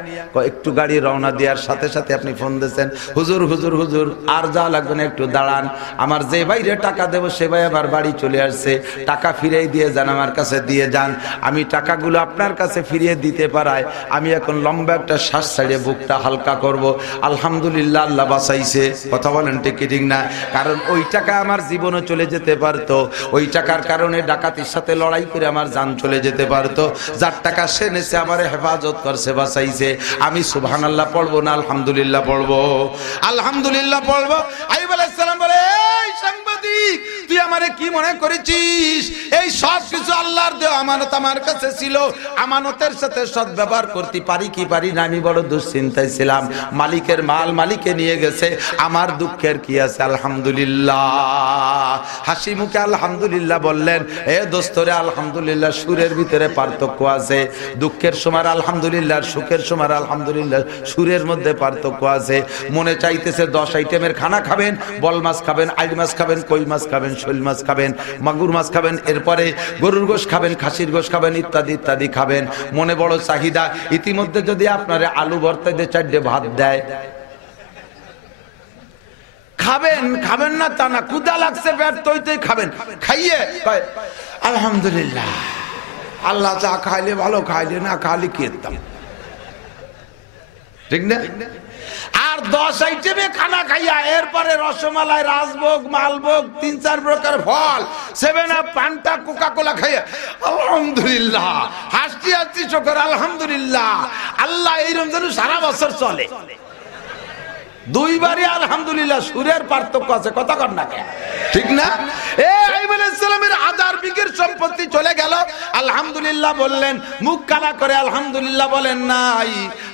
একটু গাড়ি রওনা দেওয়ার সাথে সাথে আপনি ফোন দিয়েছেন, হুজুর হুজুর হুজুর আর যা লাগবে না, একটু দাঁড়ান, আমার যে ভাইরে টাকা দেবো সে ভাই আবার বাড়ি চলে আসছে, টাকা ফিরিয়ে দিয়ে যান, আমার কাছে দিয়ে যান। আমি টাকাগুলো আপনার কাছে ফিরিয়ে দিতে পারায় আমি এখন লম্বা একটা শ্বাস ছাড়িয়ে বুকটা হালকা করব। আলহামদুলিল্লাহ, আল্লাহ বাঁচাইছে। কথা বলেন ঠিক ঠিক না? কারণ ওই টাকা আমার জীবনে চলে যেতে পারতো, ওই টাকার কারণে ডাকাতির সাথে লড়াই করে আমার জান চলে যেতে পারতো। যার টাকা সে নেছে আমারে হেফাজত করছে, বাঁচাইছে। আমি সুবহানাল্লাহ পড়বো না আলহামদুলিল্লাহ পড়বো? আলহামদুলিল্লাহ পড়বো। আইয়ুব আলাইহিস সালাম বলে, এই সাংবাদিক তুই আমারে কি মনে করেছিস? এই সব কিছু আল্লাহর দেওয়া আমানত আমার কাছে ছিল, আমানতের সাথে সদ্ব্যবহার করতে পারি কি পারি না আমি বড় দুশ্চিন্তায় ছিলাম। মালিকের মাল মালিকে নিয়ে গেছে, আমার দুঃখের কি আছে? আলহামদুলিল্লাহ। হাসি মুখে আলহামদুলিল্লাহ বললেন। এ দোস্তরে আলহামদুলিল্লাহ সুরের ভিতরে পার্থক্য আছে, দুঃখের সময় আলহামদুলিল্লাহ, সুখের সময় আলহামদুলিল্লাহ, সুরের মধ্যে পার্থক্য আছে। মনে চাইতেছে 10 আইটেমের খানা খাবেন, বল মাছ খাবেন, আইড় মাছ খাবেন, কই মাছ খাবেন, শোল মাছ খাবেন, মাগুর মাছ খাবেন, এরপরে গরুর গোশ খাবেন, খাসির গোশ খাবেন, ইত্যাদি ইত্যাদি খাবেন। মনে বড় চাহিদা। ইতিমধ্যে যদি আপনারে আলু ভর্তা দিয়ে 4টে ভাত দেয়, খাবেন, খাবেন না তা না, ক্ষুধা লাগছে পেট তৈতেই খাবেন। খাইয়ে কয় আলহামদুলিল্লাহ, আল্লাহ যা খাইলে ভালো, খাইলে না খালি খেতাম, ঠিক না? আর 10 আইটেমে খানা খাইয়া এরপরে রসমালাই, রাজভোগ, মালভোগ, 3-4 প্রকার ফল, 7 আপ, পান্তা, কোকা কোলা খাইয়া আলহামদুলিল্লাহ, হাসতে হাসতে শুকর আলহামদুলিল্লাহ। আল্লাহ এই রমজান সারা বছর চলে। 2 বারে আলহামদুলিল্লাহ, সুরের পার্থক্য আছে, কথা কর না কেন, ঠিক না? আইয়ুব আলাইহিস সালামের 1000 বিঘের সম্পত্তি চলে গেল, আলহামদুলিল্লাহ বললেন। মুখ কালা করে আলহামদুলিল্লাহ বলেন নাই,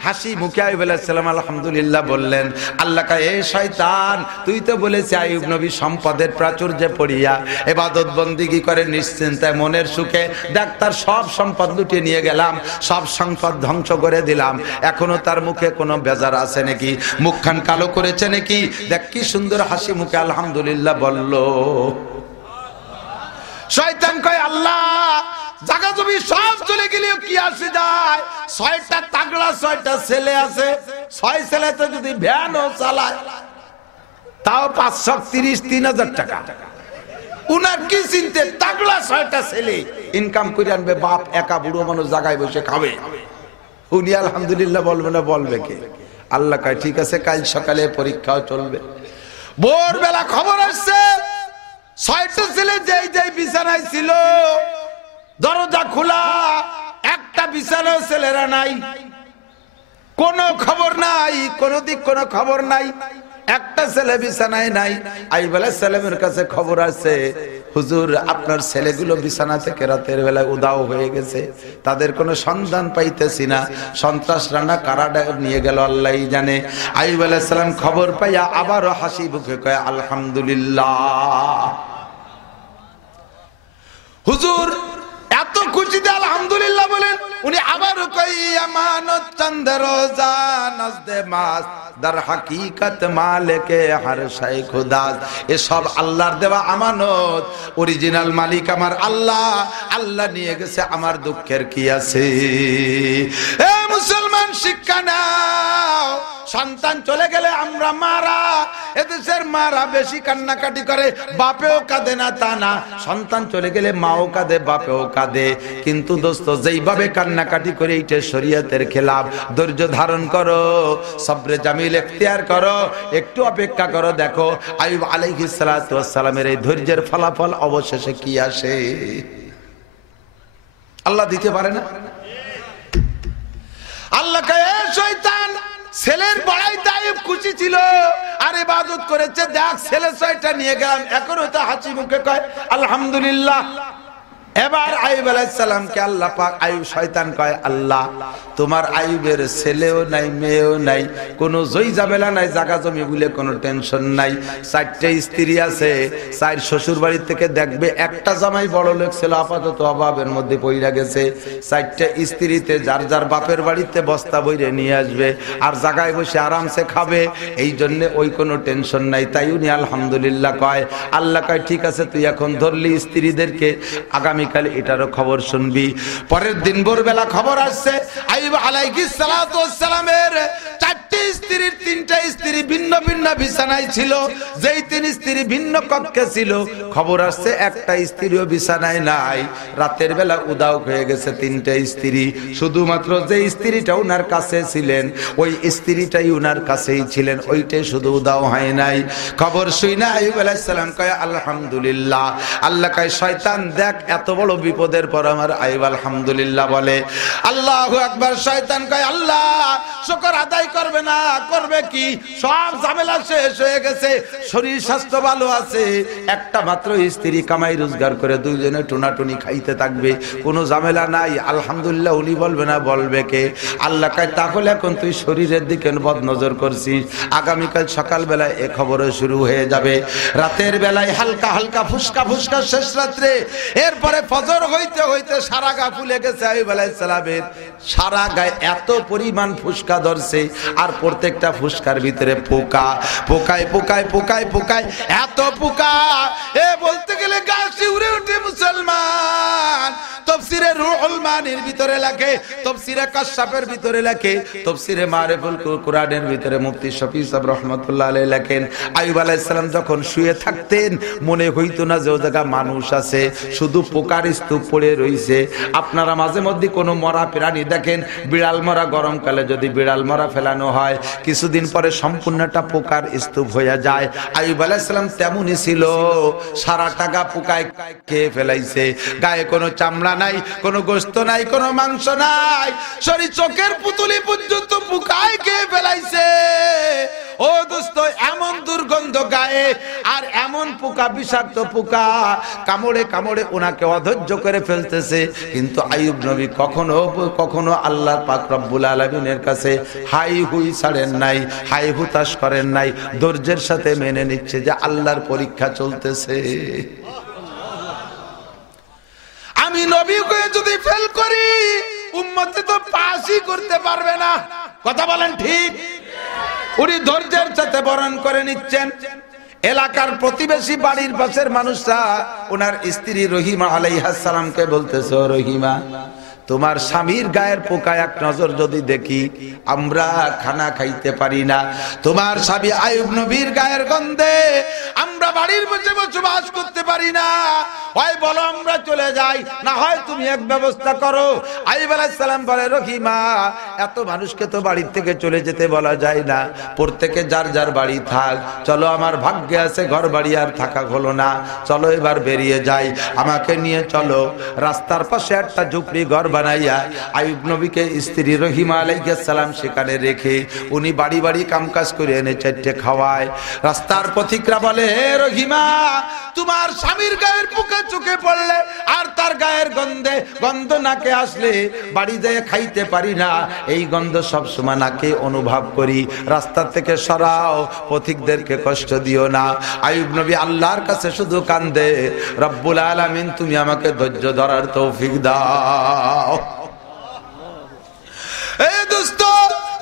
হাসি মুখে আইয়ুব আলাইহিস সালাম আলহামদুলিল্লাহ বললেন। আল্লাহ কয়, এ শয়তান, তুই তো বলেছিস আইয়ুব নবী সম্পদের প্রাচুর্যে পড়িয়া ইবাদত বন্দেগী করে নিশ্চিন্তায় মনের সুখে, দেখ তার সব সম্পদ লুটিয়ে নিয়ে গেলাম, সব সম্পদ ধ্বংস করে দিলাম, এখনো তার মুখে কোনো বেজার আছে নাকি? মুখখান কালো করেছে নাকি? দেখ কি সুন্দর হাসি মুখে আলহামদুলিল্লাহ বলল। শয়তান কয়, আল্লাহ জায়গা জমি সব চলে গেলেও কি আসে যায়? 6টা তাগড়া 6টা ছেলে আছে, 6 ছেলে তো যদি ভ্যানও চালায় তাও 530-3000 টাকা। উনার কি চিনতে? তাগড়া 6টা ছেলে ইনকাম করে আনবে, বাপ একা বুড়ো মানুষ জায়গায় বসে খাবে। উনি আলহামদুলিল্লাহ বলবে না, বলবে কে? আল্লাহ কয়, ঠিক আছে, কাল সকালে পরীক্ষাও চলবে। ভোরবেলা খবর আসছে 6টা ছেলে যেই যেই বিছানায় ছিল, দরজা খোলা, একটা বিছানায় ছেলেরা নাই, কোনো খবর নাই, কোনো দিক কোনো খবর নাই, একটা ছেলে বিছানায় নাই। আইয়ুব আলাইহিস সালামের কাছে খবর আছে, হুজুর আপনার ছেলেগুলো বিছানা থেকে রাতের বেলায় উধাও হয়ে গেছে, তাদের কোনো সন্ধান পাইতেছি না, সন্ত্রাসরা না কারা নিয়ে গেল আল্লাহই জানে। আইয়ুব আলাইহিস সালাম খবর পাইয়া আবারও হাসি মুখে কয় আলহামদুলিল্লাহ। হুজুর এত খুশিতে আলহামদুলিল্লাহ বলেন, উনি আবারও কই আমানত চন্দ্র জানজদে মাস দার হাকিকত মালিকে হর শাই খুদা। এসব আল্লাহর দেওয়া আমানত, অরিজিনাল মালিক আমার আল্লাহ, আল্লাহ নিয়ে গেছে, আমার দুঃখের কি আছে? এ মুসলমান শিক্ষা নাও, সন্তান চলে গেলে আমরা মারা এদেশের মারা বেশি কান্নাকাটি করে, বাপেও কাঁদে না তা না, সন্তান চলে গেলে মাও কাঁদে বাপেও কাঁদে, কিন্তু দোস্ত যেইভাবে কান্নাকাটি করে এইটা শরীয়তের খেলাফ। ধৈর্য ধারণ করো, সবরে জামিল এখতিয়ার করো, একটু অপেক্ষা করো, দেখো আইয়ুব আলাইহিস সালাতু ওয়াস সালামের এই ধৈর্যের ফলাফল অবশেষে কি আসে। আল্লাহ দিতে পারে না? আল্লাহ কয় শয়তান, ছেলের বড়াইতে আইয়ুব খুশি ছিল আর ইবাদত করেছে, দেখ ছেলে 6টা নিয়ে গেলাম, এখন তো হাসি মুখে কয় আলহামদুলিল্লাহ। এবার আইয়ুব আলাইহিস সালামকে আল্লাহ পাক, আইয়ুব শয়তান কয় আল্লাহ তোমার আইয়ুবের ছেলেও নাই মেয়েও নাই, কোনো জয় ঝামেলা নাই, জায়গা জমি বলে কোনো টেনশন নাই, 4টে স্ত্রী আছে, 4 শ্বশুর বাড়ি থেকে দেখবে, একটা জামাই বড় লোক ছিল আপাতত অভাবের মধ্যে পইরা গেছে, 4টে স্ত্রীতে যার যার বাপের বাড়িতে বস্তা বইরে নিয়ে আসবে আর জায়গায় বসে আরামসে খাবে, এই জন্য ওই কোনো টেনশন নাই। তাই উনি আলহামদুলিল্লাহ কয়। আল্লাহ কয় ঠিক আছে, তুই এখন ধরলি স্ত্রীদেরকে, আগামী কাল এটারও খবর শুনবি। পরের দিন ভোরবেলা খবর আসছে আইয়ুব আলাইহিস সালাতু ওয়াস সালামের 4টি স্ত্রীর 3টা স্ত্রী ভিন্ন ভিন্ন বিছানায় ছিল, যেই 3 স্ত্রী ভিন্ন কক্ষে ছিল, খবর আসছে একটা স্ত্রীও বিছানায় নাই, রাতের বেলা উদাও হয়ে গেছে 3টা স্ত্রী, শুধুমাত্র যে স্ত্রীটা উনার কাছে ছিলেন ওই স্ত্রীটাই উনার কাছেই ছিলেন, ওইটাই শুধু উদাও হয় নাই। খবর শুনে আইয়ুব আলাইহিস সালাম কয় আলহামদুলিল্লাহ। আল্লাহ কয় শয়তান দেখ এত বড় বিপদের পর আমার আইয়ুব আলহামদুলিল্লাহ বলে। আল্লাহু আকবার। শয়তান কয় আল্লাহ শুকর আদায় করবে না, করবে কি, সব ঝামেলা শেষ হয়ে গেছে, শরীর স্বাস্থ্য ভালো আছে, একটা মাত্র স্ত্রী কামাই রোজগার করে দুইজনে টুনাটুনি খাইতে থাকবে, কোনো ঝামেলা নাই, আলহামদুলিল্লাহ উনি বলবে না, বলবে কে? আল্লাহ কয় তাহলে এখন তুই শরীরের দিকে বদনজর করছিস, আগামীকাল সকালবেলায় এ খবরও শুরু হয়ে যাবে। রাতের বেলায় হালকা হালকা ফুসকা ফুসকা শেষ রাত্রে, এরপরে ফজর হইতে হইতে সারা গা ফুলে গেছে আইয়ুব আলাইহিস সালামের, সারা গায়ে এত পরিমাণ ফুসকা ধরছে, আর প্রত্যেকটা ফুসকার ভিতরে পোকা, পোকায় পোকায় পোকায় পোকায় এত পোকা, এ বলতে গেলে গা শিউরে ওঠে মুসলমান। তাফসীরে রুহুল মানির ভিতরে লেখে, তাফসীরে কাশফের ভিতরে লেখে, তাফসীরে মারিফুল কুরআনের ভিতরে মুফতি শফি সাহেব রাহমাতুল্লাহ আলাইহি লেখেন, আইয়ুব আলাইহিস সালাম যখন শুয়ে থাকতেন মনে হইতো না যে ও জায়গা মানুষ আছে, শুধু পোকার স্তূপ পড়ে রইছে। আপনারা মাঝে মধ্যে কোনো মরা প্রাণী দেখেন, বিড়াল মরা, গরমকালে যদি বিড়াল মরা ফেলানো হয় কিছুদিন পরে সম্পূর্ণটা পোকার স্তূপ হয়ে যায়। আইয়ুব আলাইহিস সালাম তেমনই ছিল, সারা টাকা পোকায় খেয়ে ফেলাইছে, গায়ে কোনো চামড়া নাই, কোনো গোশত নাই, কোনো মাংস নাই, শরীর চোখের পুতুলি পর্যন্ত পোকায় খেয়ে ফেলাইছে। ও দোস্ত এমন দুর্গন্ধ গায়ে, আর এমন পোকা, বিষাক্ত পোকা কামড়ে কামড়ে ওনাকে অধৈর্য করে ফেলতেছে, কিন্তু আইয়ুব নবী কখনো কখনো আল্লাহ পাক রব্বুল আলামিনের কাছে হাই হুই ছাড়েন নাই, হাই হুতাশ করেন নাই, ধৈর্যের সাথে মেনে নিচ্ছে যে আল্লাহর পরীক্ষা চলতেছে। আমি নবীকে যদি ফেল করি উম্মতে তো পাসই করতে পারবে না, কথা বলেন ঠিক? উনি ধৈর্যের সাথে বরণ করে নিচ্ছেন। এলাকার প্রতিবেশী বাড়ির পাশের মানুষরা ওনার স্ত্রী রহিমা আলাইহিস সালামকে বলতেছে, রহিমা তোমার স্বামীর গায়ের পোকা এক নজর যদি দেখি আমরা খানা খাইতে পারি না, তোমার স্বামী আইয়ুব নবীর গায়ের গন্ধে আমরা বাড়ির মধ্যে বসবাস করতে পারি না, হয় বলো আমরা চলে যাই, না হয় তুমি এক ব্যবস্থা করো। আইয়ুব আলাইহিস সালাম বলে, রহিমা এত মানুষকে তো বাড়ির থেকে চলে যেতে বলা যায় না, প্রত্যেকে যার যার বাড়ি থাক, চলো আমার ভাগ্যে আছে ঘর বাড়ি আর থাকা হলো না, চলো এবার বেরিয়ে যাই, আমাকে নিয়ে চলো। রাস্তার পাশে একটা ঝুপড়ি ঘর বানাইয়া আইয়ুব নবীকে স্ত্রী রহিমা আলাইহিস সালাম সেখানে রেখে উনি বাড়ি বাড়ি কামকাজ করে এনে চারটে খাওয়ায়। রাস্তার পথিকরা বলে, হে রহিমা তোমার স্বামীর গায়ের পোকা চোখে পড়লে আর তার গায়ের গন্ধ নাকে আসলে বাড়ি যেয়ে খাইতে পারি না, এই গন্ধ সবসময় নাকে অনুভব করি, রাস্তা থেকে সরাও, পথিকদেরকে কষ্ট দিও না। আইয়ুব নবী আল্লাহর কাছে শুধু কান্দে, রব্বুল আলামিন তুমি আমাকে ধৈর্য ধরার তৌফিক দাও। এই দোস্ত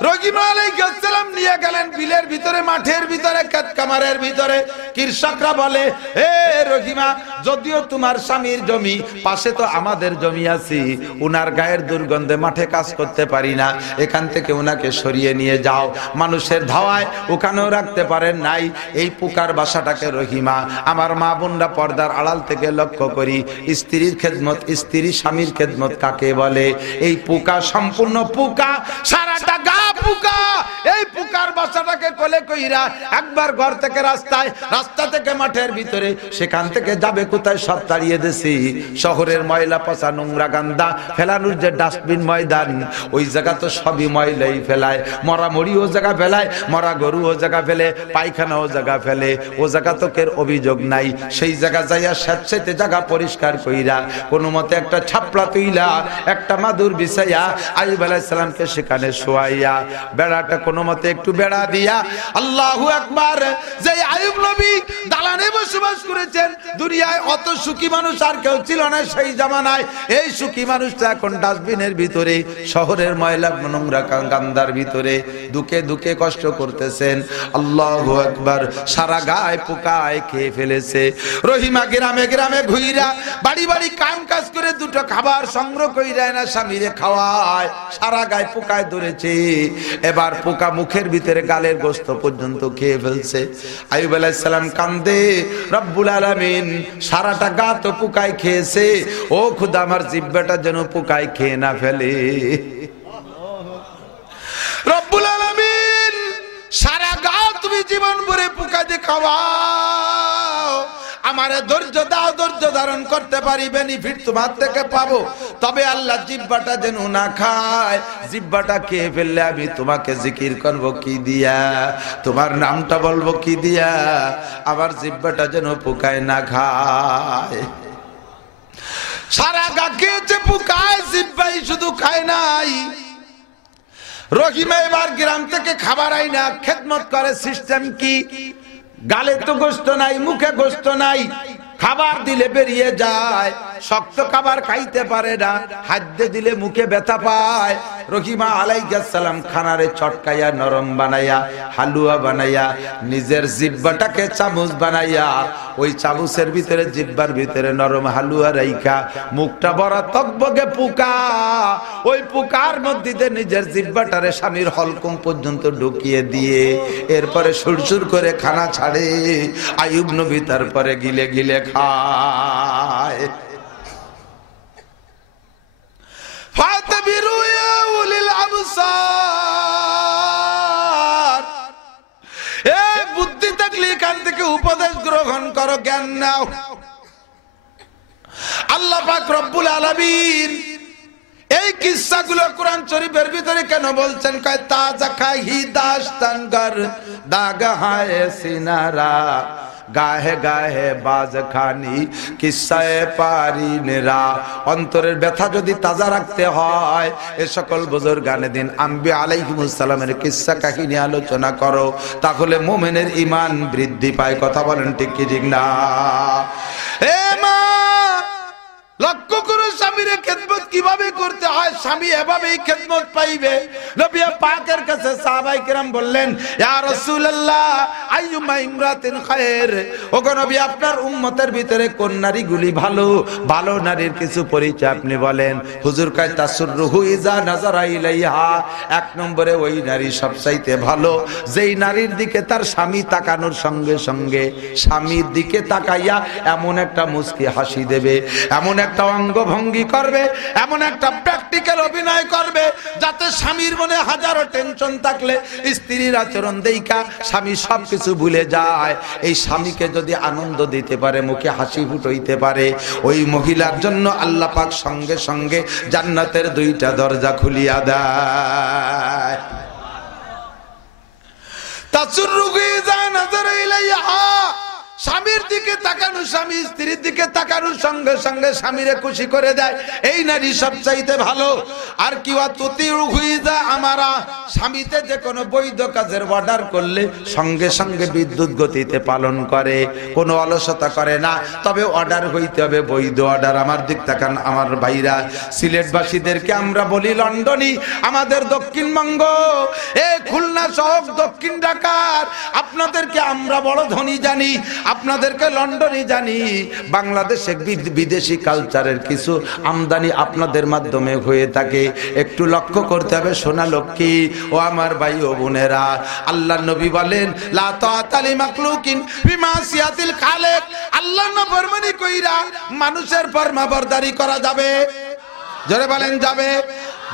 রহিমা আলাইহিস সালাম নিয়ে গেলেন বিলের ভিতরে, মাঠের ভিতরে, ক্ষেত কামারের ভিতরে। কৃষকরা বলে, হে রহিমা, যদিও তোমার স্বামীর জমি, পাশে তো আমাদের জমি আছে, উনার গায়ের দুর্গন্ধে মাঠে কাজ করতে পারি না, এখান থেকে উনাকে সরিয়ে নিয়ে যাও। মানুষের ধাওয়ায় ওখানেও রাখতে পারেন নাই। এই পোকার বাসাটাকে রহিমা, আমার মা বোনরা পর্দার আড়াল থেকে লক্ষ্য করি, স্ত্রীর খেদমত, স্ত্রী স্বামীর খেদমত কাকে বলে? এই পোকা, সম্পূর্ণ পোকা, সারাটা গা পোকা। এই পোকার বাসাটাকে কোলে কইরা একবার ঘর থেকে রাস্তায়, রাস্তা থেকে মাঠের ভিতরে, সেখান থেকে যাবে কোথায় সব তাড়িয়ে দিছি। শহরের ময়লা পচা নোংরা গান্দা ফেলানোর যে ডাস্টবিন ময়দান, ওই জায়গা তো সবই ময়লাই ফেলায়। মরা মরি ও জায়গা ফেলায়, মরা গরু ও জায়গা ফেলে, পায়খানা ও জায়গা ফেলে। ও জায়গা তো কের অভিযোগ নাই। সেই জায়গা যাইয়া স্যাঁতসেঁতে জায়গা পরিষ্কার কইরা কোনো মতে একটা ছাপড়া তুইলা, একটা মাদুর বিছাইয়া আইয়ুব আলাইহিস সালামকে সেখানে শোয়াইয়া, বেড়াটা কোনো মতে একটু বেড়া দিয়া, আল্লাহু আকবার, যে আইয়ুব নবী দালানে বসবাস করেছেন, দুনিয়ায় অত সুখী মানুষ আর কেউ ছিল না সেই জামানায়। এই সুখী মানুষটা এখন ডাস্টবিনের ভিতরে, শহরের ময়লা নোংরা গান্দার ভিতরে দুকে দুকে কষ্ট করতেছেন। আল্লাহু আকবার, সারা গায়ে পোকায় খেয়ে ফেলেছে। রহিমা গ্রামে গ্রামে ঘুইরা, বাড়ি বাড়ি কাম কাজ করে দুটো খাবার সংগ্রহ কইরা না স্বামীরে খাওয়ায়, সারা গায়ে পোকায় ধরেছে। এবার পোকা মুখের ভিতরে, গালের গোশত পর্যন্ত খেয়ে ফেলছে। আইয়ুব আলাইহিস সালাম কান্দে, রব্বুল আলামিন, সারাটা গা তো পোকায় খেয়েছে, ও খোদা, আমার জিহ্বাটা যেন পোকায় খেয়ে না ফেলে। রব্বুল আলামিন, সারা গা তুমি জীবন ভরে পোকা দিয়ে খাওয়াও, আমারে ধৈর্য দাও, ধৈর্য ধারণ করতে পারি, বেনিফিট তোমার থেকে পাবো। তবে আল্লাহ জিহ্বাটা যেন না খায়। জিহ্বাটা খেয়ে ফেললে আমি তোমাকে জিকির করবো কি দিয়া, তোমার নামটা বলবো কি দিয়া, আবার জিহ্বাটা যেন পোকায় না খায়। সারা গা খেয়েছে পোকায়, জিহ্বাই শুধু খায় নাই। রহিমা এবার গ্রাম থেকে খাবার আইনা খেদমত করে। সিস্টেম কি? গালে তো গোশত নাই, মুখে গোশত নাই, খাবার দিলে বেরিয়ে যায়, শক্ত খাবার খাইতে পারে না, হাত দিলে মুখে ব্যথা পায়। রহিমা আলাইহিস সালাম খানারে চটকাইয়া, নরম বানাইয়া, হালুয়া বানাইয়া, নিজের জিহ্বাটাকে চামচ বানাইয়া, ওই চামচের ভিতরে, জিহ্বার ভিতরে নরম হালুয়া রাইখা, মুখটা বড় তকবকে পোকা, ওই পোকার মধ্যে নিজের জিহ্বাটারে স্বামীর হলকম পর্যন্ত ঢুকিয়ে দিয়ে এরপরে সুরসুর করে খানা ছাড়ে। আইয়ুব নবী তারপরে গিলে গিলে খায়। ফাতাবিরু ইয়া উলিল আবসার, এ বুদ্ধি থাকলে এখান থেকে উপদেশ গ্রহণ করো, জ্ঞান নাও। আল্লাহ পাক রব্বুল আলামিন এই কিস্সাগুলো কোরআন শরীফের ভিতরে কেন বলছেন? কয় তাজা খাহি দাস্তান গর দাগ হায় সিনারা, গাহে গাহে বাজ খানি কিস্সায়ে পারি নেরা। অন্তরের ব্যথা যদি তাজা রাখতে হয়, এ সকল বুজুর্গানে দিন আম্বিয়া আলাইহিমুস সালামের কিস্সা কাহিনী আলোচনা করো, তাহলে মুমিনের ঈমান বৃদ্ধি পায়। কথা বলেন ঠিক কি ঠিক না? এ মা, লক্ষ্য করো স্বামীর খেদমত কিভাবে করতে হয়, স্বামী এভাবেই খেদমত পাইবে। নবী পাকের কাছে সাহাবায়ে কেরাম বললেন, ইয়া রাসূলুল্লাহ, আইয়ুমা ইমরাতিন খায়র, ওগো নবী, আপনার উম্মতের ভিতরে কোন নারীগুলি ভালো? ভালো নারীর কিছু পরিচয় আপনি বলেন। হুজুর কয় তাসুররুহু ইজা নাযারা ইলাইহা, এক নম্বরে ওই নারী সবচাইতে ভালো যেই নারীর দিকে তার স্বামী তাকানোর সঙ্গে সঙ্গে স্বামীর দিকে তাকাইয়া এমন একটা মুস্কি হাসি দেবে, এমন একটা অঙ্গভঙ্গি করবে, এমন একটা প্র্যাকটিক্যাল অভিনয় করবে, যাতে স্বামীর মনে হাজারো টেনশন থাকলে স্ত্রীর আচরণ দেইখা স্বামী সবকিছু ভুলে যায়। এই স্বামীকে যদি আনন্দ দিতে পারে, মুখে হাসি ফুটাইতে পারে, ওই মহিলার জন্য আল্লাহ পাক সঙ্গে সঙ্গে জান্নাতের দুইটা দরজা খুলিয়া দেয়। তাসুররুহু ইযা নাযারা ইলাইহা, স্বামীর দিকে তাকানো, স্বামী স্ত্রীর দিকে তাকানোর সঙ্গে সঙ্গে স্বামীরে খুশি করে দেয়, এই নারী সবচাইতে ভালো। আর কি আমারা স্বামীতে যে কোনো বৈধ কাজের অর্ডার করলে সঙ্গে সঙ্গে বিদ্যুৎ গতিতে পালন করে, কোনো অলসতা করে না। তবে অর্ডার হইতে হবে বৈধ অর্ডার। আমার দিক তাকান আমার ভাইরা, সিলেটবাসীদেরকে আমরা বলি লন্ডনী, আমাদের দক্ষিণবঙ্গ, খুলনা সহ দক্ষিণ ঢাকার আপনাদেরকে আমরা বড় ধনী জানি, আপনাদেরকে লন্ডনই জানি। বাংলাদেশে বিদেশি কালচারের কিছু আমদানি আপনাদের মাধ্যমে হয়ে থাকে, একটু লক্ষ্য করতে হবে সোনা লক্ষ্মী ও আমার ভাই ও বোনেরা। আল্লাহর নবী বলেন লা তাআতা লিমাখলুকিন বিমাসিয়াতিল খালিক, আল্লাহর নাফরমানি কইরা মানুষের ফরমাবরদারি করা যাবে? জোরে বলেন যাবে?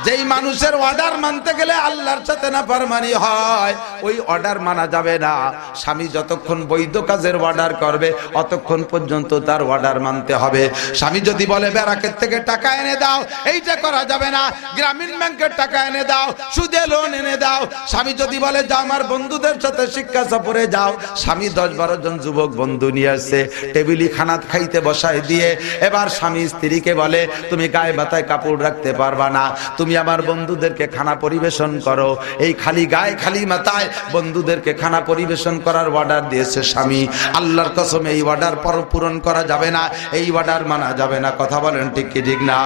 যেই মানুষের অর্ডার মানতে গেলে আল্লাহর সাথে নাফরমানি হয়, ওই অর্ডার মানা যাবে না। স্বামী যতক্ষণ বৈধ কাজের অর্ডার করবে অতক্ষণ পর্যন্ত তার অর্ডার মানতে হবে। স্বামী যদি বলে ব্যারাকের থেকে টাকা এনে দাও, এইটা করা যাবে না। গ্রামীণ ব্যাংকের টাকা এনে দাও, সুদে লোন এনে দাও। স্বামী যদি বলে যা আমার বন্ধুদের সাথে শিক্ষা সফরে যাও, স্বামী 10-12 জন যুবক বন্ধু নিয়ে আসছে, টেবিলি খানা খাইতে বসায় দিয়ে এবার স্বামী স্ত্রীকে বলে তুমি গায়ে বাতায় কাপড় রাখতে পারবা না, তুমি আমার বন্ধুদেরকে খানা পরিবেশন করো। এই খালি গায়ে খালি মাথায় বন্ধুদেরকে খানা পরিবেশন করার অর্ডার দিয়েছে স্বামী। আল্লাহর কসম এই অর্ডার পূরণ করা যাবে না, এই অর্ডার মানা যাবে না। কথা বলেন ঠিক কি ঠিক না?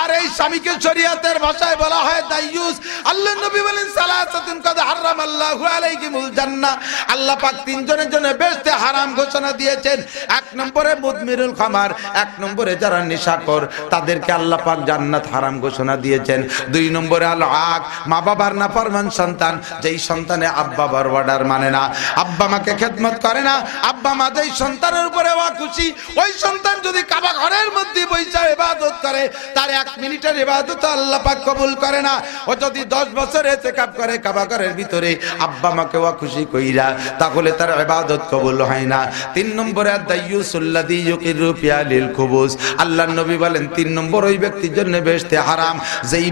আর এই স্বামীকে শরীয়তের ভাষায় বলা হয় দাইয়ুস। আল্লাহর নবী বলেন সালাসাতুন কাদ হারামাল্লাহু আলাইহিমুল জান্নাহ, আল্লাহ পাক 3 জনের জন্য বেহেশতে হারাম ঘোষণা দিয়েছেন। 1 নম্বরে মুদমিরুল খামার, 1 নম্বরে যারা নেশাখোর তাদেরকে আল্লাহ পাক জান্নাত হারাম ঘোষণা দিয়েছেন। 2 নম্বরে আল আক, মা বাবার নাফরমান সন্তান, যেই সন্তানে আব্বা বাবার অর্ডার মানে না, আব্বা মাকে খেদমত করে না, আব্বা মা যেই সন্তানের উপরে খুশি, ওই সন্তান যদি কাবা ঘরের মধ্যে বসে ইবাদত করে তার 1 মিনিটের ইবাদত আল্লাহ পাক কবুল করে না। ও যদি 10 বছর ইতিকাফ করে কাবা ঘরের ভিতরে আব্বা মাকে খুশি কইরা, তাহলে তার ইবাদত কবুল হয় না। 3 নম্বরে দাইয়ুসুল্লাযী ইউকিরু ফিয়ালিল খুবুস, আল্লাহর নবী বলেন 3 নম্বর ওই ব্যক্তির জন্য বেহেশতে হারাম যেই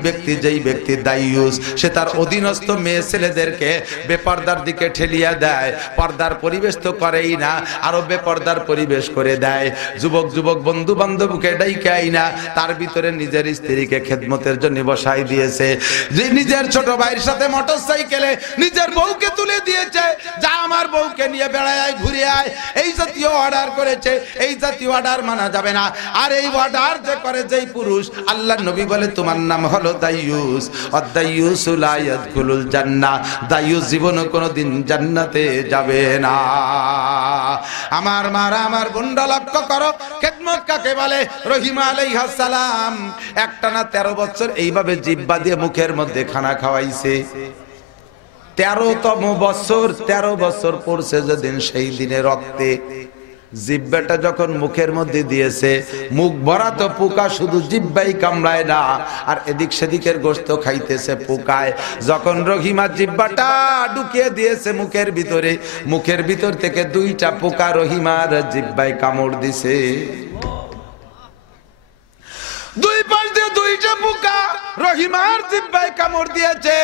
ব্যক্তি দাইয়ুস, সে তার অধীনস্থ মেয়ে ছেলেদেরকে বেপরদার দিকে ঠেলিয়া দেয়। পর্দার পরিবেশ তো করেই না, আরো বেপরদার পরিবেশ করে দেয়। যুবক বন্ধু বান্ধবকে ডাইকাই না, তার ভিতরে নিজের স্ত্রীকে খেদমতের জন্য বসাই দিয়েছে। যে নিজের ছোট ভাইয়ের সাথে মোটরসাইকেলে নিজের বউকে তুলে দিয়েছে, যা আমার বউকে নিয়ে বেড়ায় ঘুরে আয়, এই জাতীয় অর্ডার করেছে। এই জাতীয় অর্ডার মানা যাবে না। আর এই অর্ডার যে করে যেই পুরুষ, আল্লাহর নবী বলে তোমার নাম হলো দাইয়ুস। আদ-দাইয়ুসু লা ইয়াদখুলুল জান্নাহ, দাইয়ুস জীবনে কোনোদিন জান্নাতে যাবে না। আমার মারা আমার বোনরা লক্ষ্য করো, খেদমত কাকে বলে? রহিমা আলাইহিস সালাম একটানা 13 বছর এইভাবে জিহ্বা দিয়ে মুখের মধ্যে খানা খাওয়াইছে। 13তম বছর, 13 বছর পড়ছে যেদিন, সেই দিনে রক্তে জিহ্বাটা যখন মুখের মধ্যে দিয়েছে, মুখ ভরা তো পোকা, শুধু জিহ্বাই কামড়ায় না, আর এদিক সেদিকের গোশত খাইতেছে পোকায়। যখন রহিমা জিহ্বাটা ঢুকিয়ে দিয়েছে মুখের ভিতরে, মুখের ভিতর থেকে 2টা পোকা রহিমার জিহ্বায় কামড় দিছে। 2 পাশ দিয়ে 2টা পোকা রহিমার জিহ্বায় কামড় দিয়েছে।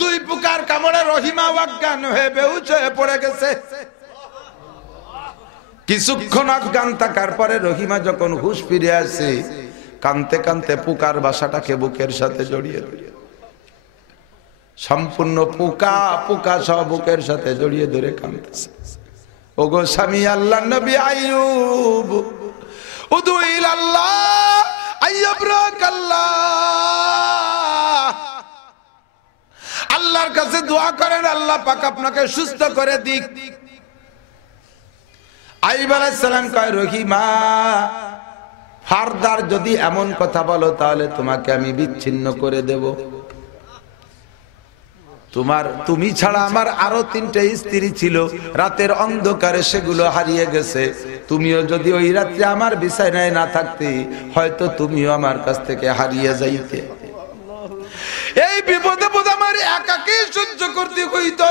2 পোকার কামড়ে রহিমা অজ্ঞান হয়ে বেহুশ হয়ে পড়ে গেছে। কিছুক্ষণ অজ্ঞান থাকার পরে রহিমা যখন হুঁশ ফিরে আসে, কানতে কানতে পোকার বাসাটাকে বুকের সাথে জড়িয়ে ধরে, সম্পূর্ণ পোকা সব বুকের সাথে জড়িয়ে ধরে কানতেছে। ওগো স্বামী আল্লাহর নবী আইয়ুব, উদু ইলাল্লাহ আইয়াবরাকাল্লাহ, আল্লাহর কাছে দোয়া করেন আল্লাহ পাক আপনাকে সুস্থ করে দিক। আইয়ুব আলাইহিস সালাম কয় রহিমা, ফারদার যদি এমন কথা বলো তাহলে তোমাকে আমি বিচ্ছিন্ন করে দেব। তুমি ছাড়া আমার আরো 3টে স্ত্রী ছিল, রাতের অন্ধকারে সেগুলো হারিয়ে গেছে। তুমিও যদি ওই রাত্রে আমার বিছানায় না থাকতে, হয়তো তুমিও আমার কাছ থেকে হারিয়ে যাইতে। এই বিপদে পদে আমার একাকী সহ্য করতে হইতো।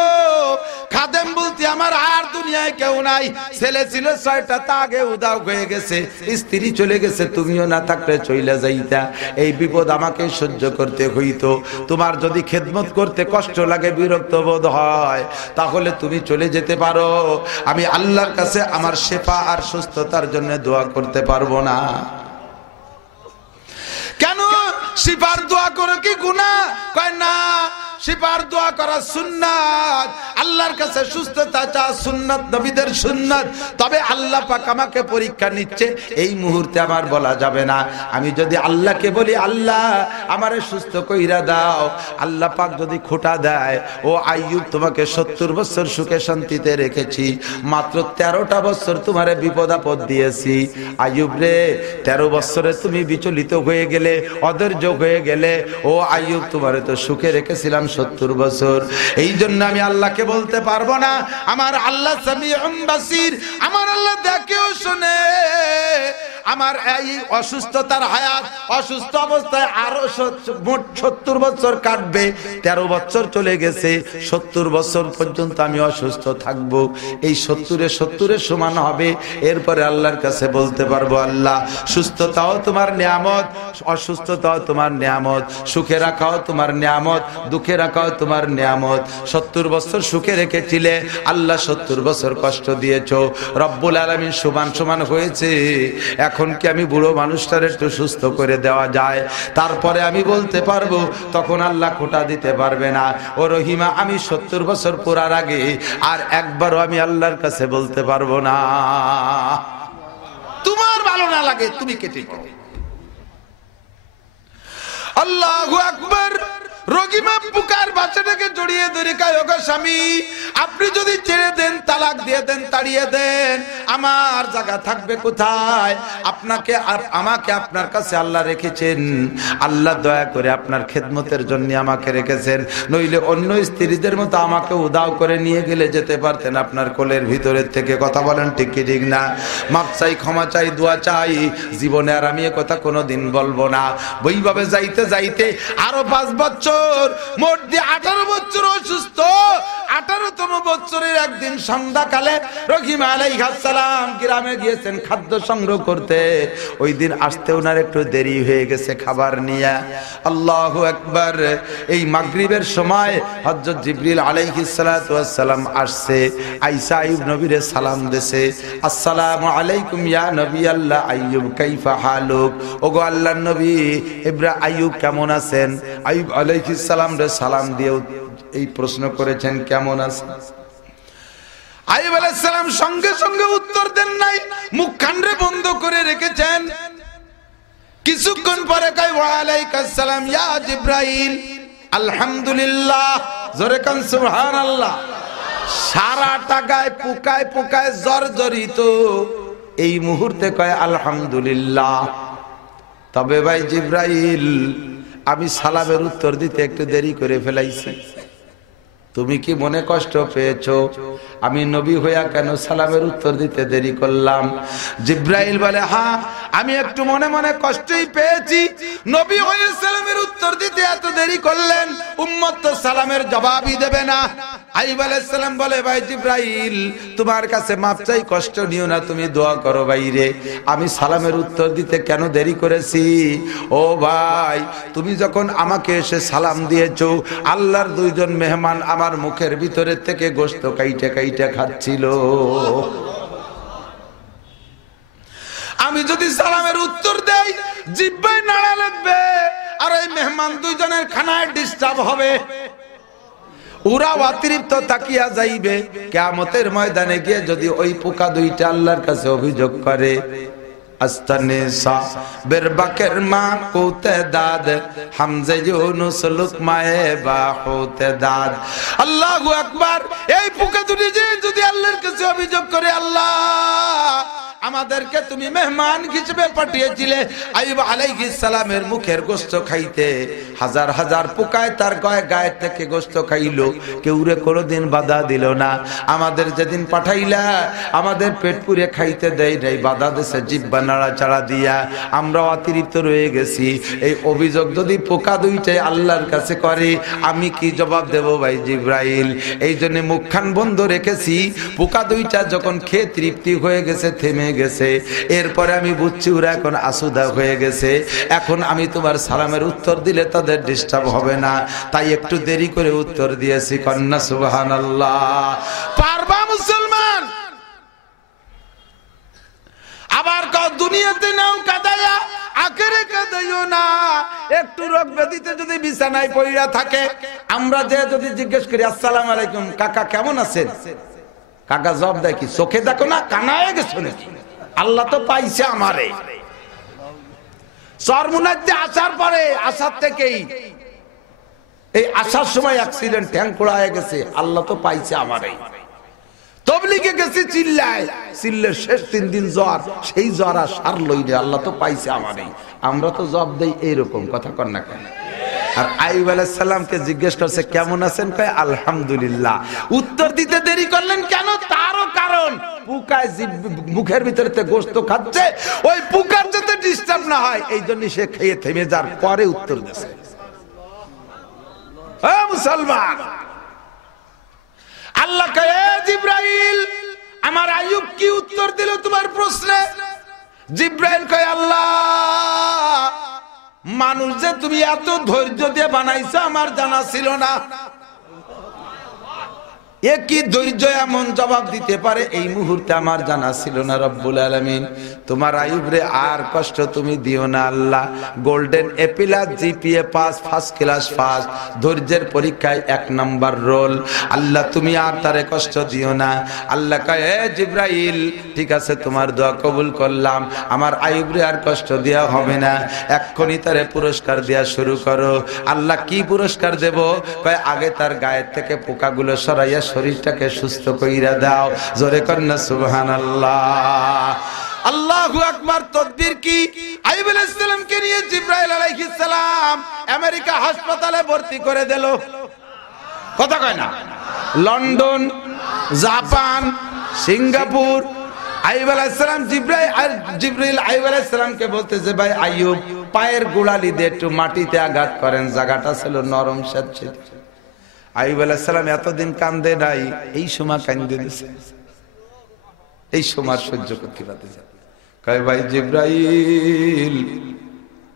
খাদেম বলতে আমার আর দুনিয়া দুনিয়ায় কেউ নাই, ছেলে ছিল 6টা, তা আগে উদাও হয়ে গেছে, স্ত্রী চলে গেছে, তুমিও না থাকলে চইলা যাইতা, এই বিপদ আমাকে সহ্য করতে হইতো। তোমার যদি খেদমত করতে কষ্ট লাগে, বিরক্ত বোধ হয়, তাহলে তুমি চলে যেতে পারো, আমি আল্লাহর কাছে আমার শেফা আর সুস্থতার জন্য দোয়া করতে পারবো না। কেন? শিফার দোয়া করে কি গুনাহ? কয় না, শিফার দোয়া করা সুন্নাত, আল্লাহর কাছে সুস্থতা চা সুন্নাত, নবীদের সুন্নাত। তবে আল্লাহ পাক আমাকে পরীক্ষা নিচ্ছে, এই মুহূর্তে আমার বলা যাবে না। আমি যদি আল্লাহকে বলি আল্লাহ আমারে সুস্থ কইরা দাও, আল্লাহ পাক যদি খোটা দেয়, ও আইয়ুব তোমাকে 70 বছর সুখে শান্তিতে রেখেছি, মাত্র 13টা বছর তোমারে বিপদ আপদ দিয়েছি। আইয়ুব রে, 13 বছরে তুমি বিচলিত হয়ে গেলে, অধৈর্য হয়ে গেলে, ও আইয়ুব তোমারে তো সুখে রেখেছিলাম 70 বছর। এই জন্য আমি আল্লাহকে বলতে পারবো না, আমার আল্লাহ সামিউন বাসির, আমার আল্লাহ দেখেও শুনে। আমার এই অসুস্থতার হায়াত, অসুস্থ অবস্থায় আরো মোট 70 বছর কাটবে, 13 বছর চলে গেছে, 70 বছর পর্যন্ত আমি অসুস্থ থাকবো। এই 70-এর সমান হবে। এরপরে আল্লাহর কাছে বলতে পারবো, আল্লাহ সুস্থতাও তোমার নিয়ামত, অসুস্থতাও তোমার নিয়ামত, সুখে রাখাও তোমার নিয়ামত, দুঃখে রাখাও তোমার নিয়ামত। 70 বছর সুখে রেখেছিলে, আল্লাহ 70 বছর কষ্ট দিয়েছো, রব্বুল আলামিন সমান সমান হয়েছে। এখন কি আমি বুড়ো মানুষটার একটু সুস্থ করে দেওয়া যায়? তারপরে আমি বলতে পারবো, তখন আল্লাহ খোটা দিতে পারবে না। ও রহিমা, আমি 70 বছর পুরার আগে আর একবারও আমি আল্লাহর কাছে বলতে পারবো না। তোমার ভালো না লাগে তুমি কেটে করো। আল্লাহু আকবার। রহিমা পুকার বাচ্চাটাকে জড়িয়ে ধরে কয়, ওগো স্বামী, আপনি যদি ছেড়ে দেন, তালাক দিয়ে দেন, তাড়িয়ে দেন, আমার জায়গা থাকবে কোথায়? আপনাকে আর আমাকে আপনার কাছে আল্লাহ রেখেছেন, আল্লাহ দয়া করে আপনার খেদমতের জন্য আমাকে রেখেছেন, নইলে অন্য স্ত্রীদের মতো আমাকে উদাও করে নিয়ে গেলে যেতে পারতেন আপনার কোলের ভিতরের থেকে। কথা বলেন ঠিক কি ঠিক না? মাপ চাই, ক্ষমা চাই, দোয়া চাই, জীবনে আর আমি এ কথা কোনোদিন বলবো না। ওইভাবে যাইতে যাইতে আরো 5 বছর, মোট দিয়ে 18 বছর অসুস্থ। 18তম বছরের একদিন সন্ধ্যাকালে রহিমা আলাইহিস সালাম গ্রামে গিয়েছেন খাদ্য সংগ্রহ করতে। ওই দিন আসতে ওনার একটু দেরি হয়ে গেছে খাবার নিয়ে। আল্লাহু আকবার। এই মাগরিবের সময় হযরত জিবরিল আলাইহিস সালাতু ওয়াস সালাম আসছে, আয়েশা আইয়ুব নবীরে সালাম দেছে, আসসালামু আলাইকুম ইয়া নবী আল্লাহ আইয়ুব কাইফা হালুক। ওগো আল্লাহর নবী আইয়ুব কেমন আছেন? আইয়ুব আলাইহিস সালাম রে সালাম দিয়ে এই প্রশ্ন করেছেন, কেমন আছেন? আইয়ুব আলাইহিস সালাম সঙ্গে সঙ্গে উত্তর দেন নাই, মুখ কান্ডে বন্ধ করে রেখেছেন। কিছুক্ষণ পরে কয়, ওয়া আলাইকুস সালাম ইয়া জিবরাইল। আলহামদুলিল্লাহ, জোরে কান সুবহানাল্লাহ। সারাটা গায়ে পোকায় পোকায় জর্জরিত, এই মুহূর্তে কয় আলহামদুলিল্লাহ। তবে ভাই জিবরাইল, আমি সালামের উত্তর দিতে একটু দেরি করে ফেলাইছি, তুমি কি মনে কষ্ট পেয়েছো? আমি নবী হইয়া কেন সালামের উত্তর দিতে দেরি করলাম? জিবরাইল বলে, হ্যাঁ আমি একটু মনে মনে কষ্টই পেয়েছি, নবী হয়ে সালামের উত্তর দিতে এত দেরি করলেন, উম্মত তো সালামের জবাবই দেবে না। আইয়ুব আলাইহিস সালাম বলে, ভাই জিবরাইল, তোমার কাছে মাপ চাই, কষ্ট নিও না, তুমি দোয়া করো বাইরে, আমি সালামের উত্তর দিতে কেন দেরি করেছি? ও ভাই, তুমি যখন আমাকে এসে সালাম দিয়েছো, আল্লাহর 2 জন মেহমান আমার মুখের ভিতরে থেকে গোশত কাইটে কাইটে খাচ্ছিল। আমি যদি সালামের উত্তর দেই, জিহ্বায় নাড়া লাগবে, আর এই মেহমান 2 জনের খানায় ডিস্টার্ব হবে, ওরা অতিরিক্ত তাকিয়া যাইবে। কিয়ামতের ময়দানে গিয়ে যদি ওই পোকা 2টা আল্লাহর কাছে অভিযোগ করে, আস্তানে সা বেরবাকের মা কোতে দাদ হামজা ইউনুস লুকমায়ে বা হোতে দাদ। আল্লাহু আকবার। এই পোকা 2টি যদি আল্লাহর কাছে অভিযোগ করে, আল্লাহ আমাদেরকে তুমি মেহমান হিসেবে পাঠিয়েছিলে আইয়ুব আলাইহিস সালামের মুখের গোশত খাইতে হাজার হাজার পোকায় তার গায়ে থেকে গোশত খাইলো, কেউরে কোনোদিন বাধা দিল না। আমাদের যেদিন পাঠাইলা আমাদের পেট পুরে খাইতে দেয় নাই, বাধা দেশে জিহ্বা নাড়াচাড়া দিয়া আমরা অতিরিক্ত রয়ে গেছি। এই অভিযোগ যদি পোকা দুইটাই আল্লাহর কাছে করে আমি কি জবাব দেব ভাই জিব্রাইল? এই জন্য মুখখান বন্ধ রেখেছি। পোকা দুইটা যখন খেয়ে তৃপ্তি হয়ে গেছে, থেমে গেছে, এরপরে আমি বুঝছি ওরা এখন আসুদা হয়ে গেছে। এখন আমি তোমার সালামের উত্তর দিলে তাদের ডিস্টার্ব হবে না, তাই একটু দেরি করে উত্তর দিয়েছি। কন্যা সুবহানাল্লাহ। পারবা মুসলমান? আবার দুনিয়াতে নাও কাদায়া, আখেরে কাদাইও না। একটু রোগ ব্যাধিতে যদি বিছানায় পড়িয়া থাকে, আমরা যে যদি জিজ্ঞেস করি আসসালামু আলাইকুম কাকা কেমন আছেন, কাকা জবাব দেয় কি চোখে দেখো না কানায় গেছো নাকি? আল্লাহ তো পাইছে আমারে। চরমুনাইতে আসার পরে, আসার থেকেই এই আসার সময় অ্যাক্সিডেন্ট, ট্যাঙ্ক খোলা হয়ে গেছে, আল্লাহ তো পাইছে আমারে। তবলিগে গেছি চিল্লায়, চিল্লের শেষ 3 দিন জ্বর, সেই জ্বর আর সারলই না, আল্লাহ তো পাইছে আমারে। আমরা তো জবাব দেই এইরকম, কথা কর না কেন? আর আইয়ুব আলাইহিস সালামকে জিজ্ঞেস করছে কেমন আছেন, কয় আলহামদুলিল্লাহ। উত্তর দিতে দেরি করলেন কেন? তারও কারণ, পোকায় মুখের ভিতরে গোশত খাচ্ছে, ওই পোকার যাতে ডিস্টার্ব না হয় এই জন্য সে খেয়ে থেমে যার পরে উত্তর দিয়েছে। ও মুসলমান, আল্লাহ কয় জিব্রাইল আমার আইয়ুব কি উত্তর দিল তোমার প্রশ্নে? জিব্রাইল কয় আল্লাহ মানুষ যে তুমি এত ধৈর্য দিয়ে বানাইছো আমার জানা ছিল না। এ কি ধৈর্য এমন জবাব দিতে পারে এই মুহূর্তে আমার জানা ছিল না। রব্বুল আলামিন তোমার আইয়ুব রে আর কষ্ট তুমি দিও না Allah. Golden A plus GPA pass, first class first, ধৈর্যের পরীক্ষায় 1 নাম্বার রোল। আল্লাহ তুমি আর তারে কষ্ট দিও না। আল্লাহ কয় এ জিব্রাইল ঠিক আছে তোমার দোয়া কবুল করলাম, আমার আইয়ুব রে আর কষ্ট দেওয়া হবে না, এক্ষুনি তারে পুরস্কার দেওয়া শুরু করো। আল্লাহ কি পুরস্কার দেব? কয় আগে তার গায়ের থেকে পোকাগুলো সরাইয়া শরীরটাকে সুস্থ কইরা দাও। জোরে কন্না সুবহানাল্লাহ। আল্লাহু আকবার। তদবির কি? আইয়ুব আলাইহিস সালামকে নিয়ে জিব্রাইল আলাইহিস সালাম আমেরিকা হাসপাতালে ভর্তি করে দিল। কথা কয় না? London, Japan, Singapore. আইয়ুব আলাইহিস সালাম জিব্রাইল আইয়ুব আলাইহিস সালামকে বলতেছে ভাই আইয়ুব পায়ের গোড়ালি দিয়ে একটু মাটিতে আঘাত করেন, জায়গাটা ছিল নরম স্যাঁতসেঁতে। আইয়ুব আলাইহিস সালাম এতদিন কান্দে নাই, এই সময় কান্দে দিয়েছে, এই সময় সহ্য করতে পারতেছে। কয় ভাই জিব্রাইল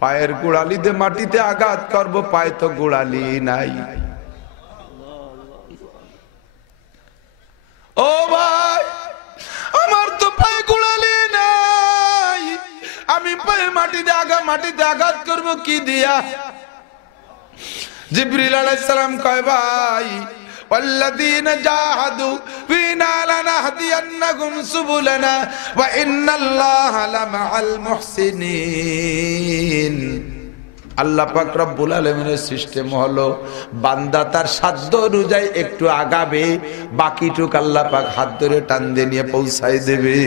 পায়ের গোড়ালি দিয়ে মাটিতে আঘাত করব, পায়ে তো গোড়ালি নাই। ও ভাই আমার তো পায়ে গোড়ালি নাই, আমি পায়ে মাটিতে আঘাত করব কি দিয়া? জিবরিল আলাইহিস সালাম কয় ভাই ওয়াল্লাযীনা জাহাদু ফীনা লানাহদিয়ান্নাহুম সুবুলানা ওয়া ইন্নাল্লাহা লামাআল মুহসিনিন। আল্লাহ পাক রব্বুল আলামিনের সিস্টেম হলো বান্দা তার সাধ্য অনুযায়ী একটু আগাবে, বাকিটুক আল্লাহ পাক হাত ধরে টান দিয়ে নিয়ে পৌঁছায় দেবে।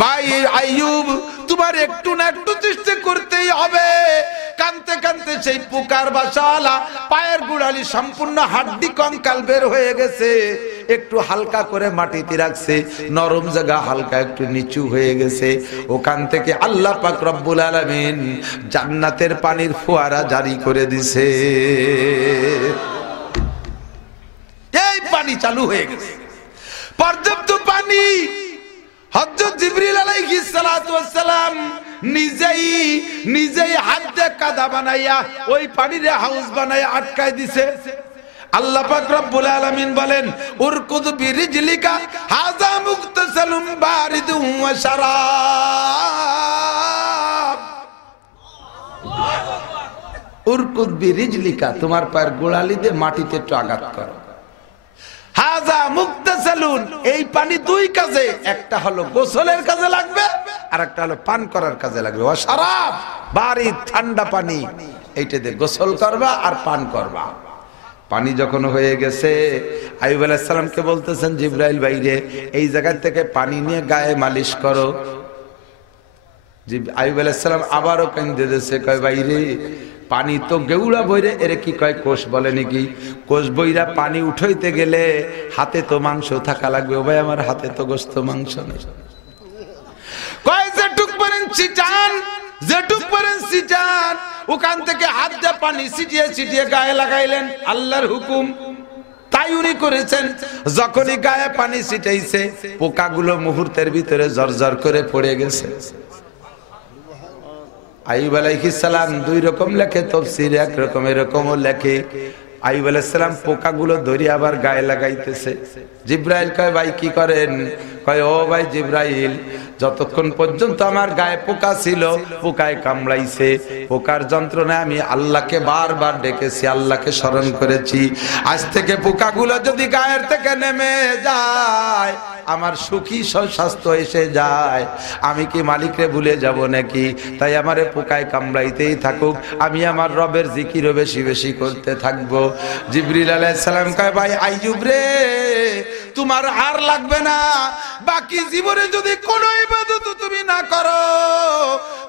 ভাই আইয়ুব তোমার একটু না একটু চেষ্টা করতেই হবে। কানতে কানতে সেই পোকার বাসালা পায়ের গোড়ালি সম্পূর্ণ হাড্ডি কঙ্কাল বের হয়ে গেছে, একটু হালকা করে মাটিতে রাখছে, নরম জায়গা হালকা একটু নিচু হয়ে গেছে। ওখান থেকে আল্লাহ পাক রব্বুল আলামিন জান্নাতের পানির ফোয়ারা জারি করে দিছে। এই পানি চালু হয়ে গেছে, পর্যাপ্ত পানি। হযরত জিবরিল আলাইহিস সালাতু ওয়াস সালাম নিজেই হাত দিয়ে কাদা বানাইয়া ওই পানিরে হাউস বানাইয়া আটকায় দিছে। আল্লাহ পাক রব্বুল আলামিন বলেন উরকুদ বিরিজলিকা হাযা মুগতাসালুম বারিদুম ওয়া শারাব। উরকুদ বিরিজলিকা তোমার পায়ের গোড়ালি দিয়ে মাটিতে একটু আঘাত করো। হাযা মুগতাসালুন এই পানি 2 কাজে, একটা হলো গোসলের কাজে লাগবে আর একটা হলো পান করার কাজে লাগবে। ওয়া শারাব বারিদ ঠান্ডা পানি, এইটা দিয়ে গোসল করবা আর পান করবা। পানি যখন হয়ে গেছে আইয়ুব আলাইহিস সালামকে বলতেছেন, জিবরাইল বাইরে এই জায়গা থেকে পানি নিয়ে গায়ে মালিশ করো। আইয়ুব আলাইহিস সালাম আবারও কান্দে দিয়েছে, কয় বাইরে পানি তো গেউড়া বইরে, এর কি কয় কোষ বলে নাকি? কোষ বইরা পানি উঠাইতে গেলে হাতে তো মাংস থাকা লাগবে। ও ভাই আমার হাতে তো গোশত মাংস নেই। কয় যেটুক পারেন ছিটান, যেটুক পারেন ছিটান। ওখান থেকে হাত দিয়ে পানি ছিটিয়ে ছিটিয়ে গায়ে লাগাইলেন, আল্লাহর হুকুম তাই উনি করেছেন। যখনই গায়ে পানি ছিটাইছে পোকাগুলো মুহূর্তের ভিতরে জর্জর করে পড়ে গেছে। আইয়ুব আলাইহিস সালাম দুই রকম লেখে তাফসীর, এক রকম এরকমও লেখে। আইয়ুব আলাইহিস সালাম পোকাগুলো ধরে আবার গায়ে লাগাইতেছে। জিবরাইল কয় ভাই কি করেন? কয় ও ভাই জিবরাইল, যতক্ষণ পর্যন্ত আমার গায়ে পোকা ছিল পোকায় কামড়াইছে, পোকার যন্ত্রণায় আমি আল্লাহকে বারবার ডেকেছি, আল্লাহকে স্মরণ করেছি। আজ থেকে পোকাগুলো যদি গায়ের থেকে নেমে যায়, আমার সুখী স্বাস্থ্য এসে যায়, আমি কি মালিকরে ভুলে যাব নাকি? তাই আমারে পোকায় কামড়াইতেই থাকুক, আমি আমার রবের জিকিরও বেশি বেশি করতে থাকবো। জিবরিল আলাইহিস সালাম কয় ভাই আইয়ুব রে, তোমার আর লাগবে না, বাকি জীবনে যদি কোনো ইবাদত তুমি না করো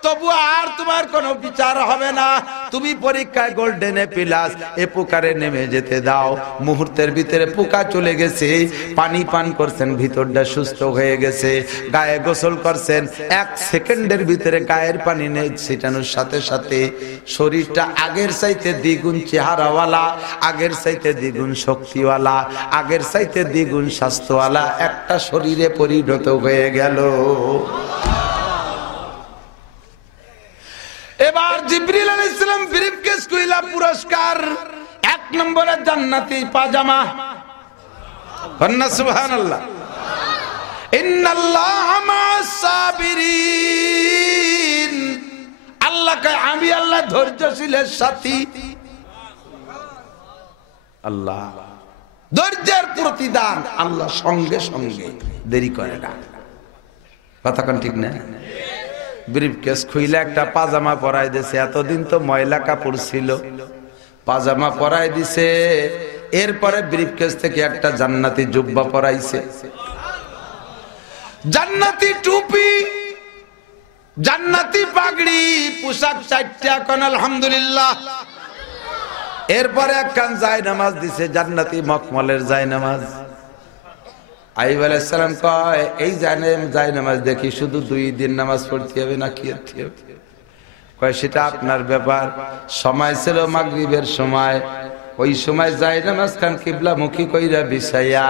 তবু আর তোমার কোনো বিচার হবে না। তুমি পরীক্ষায় গোল্ডেনে প্লাস এ পোকারে নেমে যেতে দাও। মুহূর্তের ভিতরে পোকা চলে গেছে, পানি পান করছেন, ভিতরটা সুস্থ হয়ে গেছে, গায়ে গোসল করছেন, 1 সেকেন্ডের ভিতরে গায়ের পানি ছিটানোর সাথে সাথে শরীরটা আগের চাইতে দ্বিগুণ চেহারাওয়ালা, আগের চাইতে দ্বিগুণ শক্তিওয়ালা, আগের চাইতে দ্বিগুণ স্বাস্থ্যওয়ালা একটা শরীরে পরিণত হয়ে গেল। এবার জিবরিল আলাইহিস সালাম ব্রিফকেস কইলা পুরস্কার, 1 নম্বরে জান্নাতি পাজামা। কন্না সুবহানাল্লাহ। ইন্নাল্লাহা মা'আস সাবিরিন, আল্লাহ কয় আমি আল্লাহ ধৈর্যশীলের সাথী। আল্লাহ ধৈর্যের প্রতিদান আল্লাহ সঙ্গে সঙ্গে দেরি করে না। কথা কোন ঠিক না? ব্রিফকেস খুইলা একটা পাজামা পরাই দিছে, এতদিন তো ময়লা কাপড় ছিল, পাজামা পরাই দিছে। এরপরে ব্রিফকেস থেকে একটা জান্নাতি জুব্বা পরাইছে, জান্নাতি টুপি, জান্নাতি পাগড়ি, পোশাক 4টা, কোন আলহামদুলিল্লাহ। এরপরে একখান জায়নামাজ দিছে, জান্নাতি মখমলের জায়নামাজ। আইয়ুব আলাইহিস সালাম কয় এই জায়নামাজ দেখি শুধু 2 দিন নামাজ পড়তে হবে নাকি? কয় সেটা আপনার ব্যাপার। সময় ছিল মাগরিবের সময়, ওই সময় জায়নামাজ খান কিবলামুখী কইরা বিছাইয়া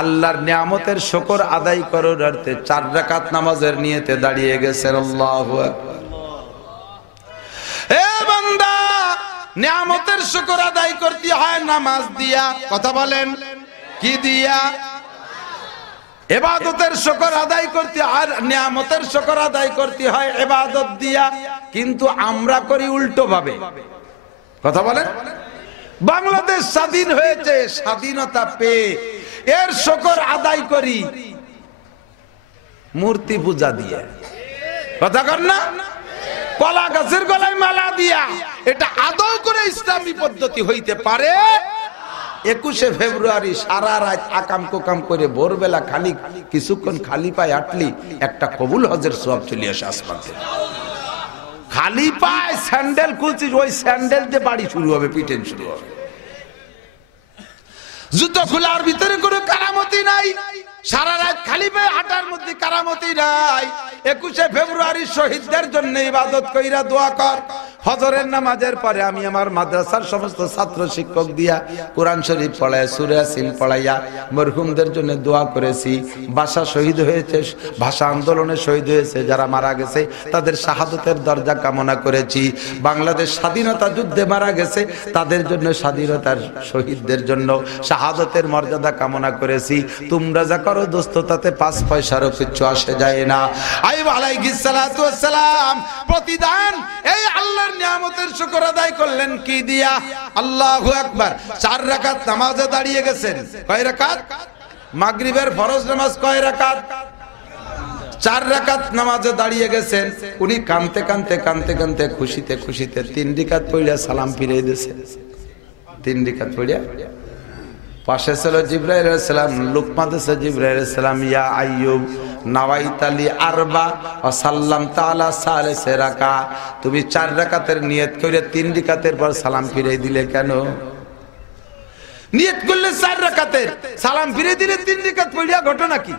আল্লাহর নিয়ামতের শুকর আদায় করার অর্থে 4 রাকাত নামাজের নিয়তে দাঁড়িয়ে গেছেন। আল্লাহু আকবার। এ বান্দা, নিয়ামতের শুকর আদায় করতে হয় নামাজ দিয়া। কথা বলেন কি দিয়া? ইবাদতের শুকর আদায় করতে আর নিয়ামতের শুকর আদায় করতে হয় ইবাদত দিয়া। কিন্তু আমরা করি উল্টো ভাবে। কথা বলেন, বাংলাদেশ স্বাধীন হয়েছে, স্বাধীনতা পেয়ে এর শুকর আদায় করি মূর্তি পূজা দিয়ে। কথা কর না? কলা গাছের গলায় মালা দিয়া। এটা আদৌ করে ইসলামী পদ্ধতি হইতে পারে? 21শে ফেব্রুয়ারি সারা রাত আকাম কোকাম করে ভোরবেলা খালি কিছুক্ষণ খালি পায়ে হাঁটলি একটা কবুল হজের সওয়াব চলে আসে আসমান থেকে। খালি পায়ে স্যান্ডেল খুলছিস, ওই স্যান্ডেল দিয়ে বাড়ি শুরু হবে, পিটেন শুরু হবে। জুতো খোলার ভিতরে কোনো কারামতি নাই, সারা রাত খালি পায়ে হাঁটার মধ্যে কারামতি নাই। 21শে ফেব্রুয়ারি শহীদদের জন্য ইবাদত কইরা দোয়া কর। ফজরের নামাজের পরে আমি আমার মাদ্রাসার সমস্ত ছাত্র শিক্ষক দিয়া কোরআন শরীফ পড়ায়, সূরা ইয়াসিন পড়াইয়া মরহুমদের জন্য দোয়া করেছি। ভাষা শহীদ হয়েছে, ভাষা আন্দোলনে শহীদ হয়েছে যারা মারা গেছে তাদের শাহাদতের দরজা কামনা করেছি। বাংলাদেশ স্বাধীনতা যুদ্ধে মারা গেছে তাদের জন্য, স্বাধীনতার শহীদদের জন্য শাহাদতের মর্যাদা কামনা করেছি। তোমরা যা করো দোস্ত তাতে 5 পয়সারও কিছু আসে যায় না। আইয়ুব আলাইহিস সালাতু ওয়াস সালাম প্রতিদান এই আল্লাহর নিয়ামতের শুকর আদায় করলেন কি দিয়া? আল্লাহু আকবার। 4 রাকাত নামাজে দাঁড়িয়ে গেছেন। কয় রাকাত? মাগরিবের ফরজ নামাজ কয় রাকাত? 4 রাকাত নামাজে দাঁড়িয়ে গেছেন। উনি কানতে কানতে কানতে কানতে খুশিতে খুশিতে 3 রাকাত পড়ে সালাম ফিরিয়ে দিয়েছেন। তিন রিকাত পড়িয়া পাশে ছিল জিবরাইল আলাইহিস সালাম, লুকমা দিছে জিবরাইল আলাইহিস সালাম, ইয়া আইয়ুব নাওয়াইতালি আরবা ওয়া সাল্লামতা আলা সালিসি রাকা, তুমি 4 রাকাতের নিয়ত করে 3 রাকাতের পর সালাম ফিরিয়ে দিলে কেন? নিয়ত করলে 4 রাকাতের, সালাম ফিরিয়ে দিলে 3 রাকাত পড়িয়া, ঘটনা কি?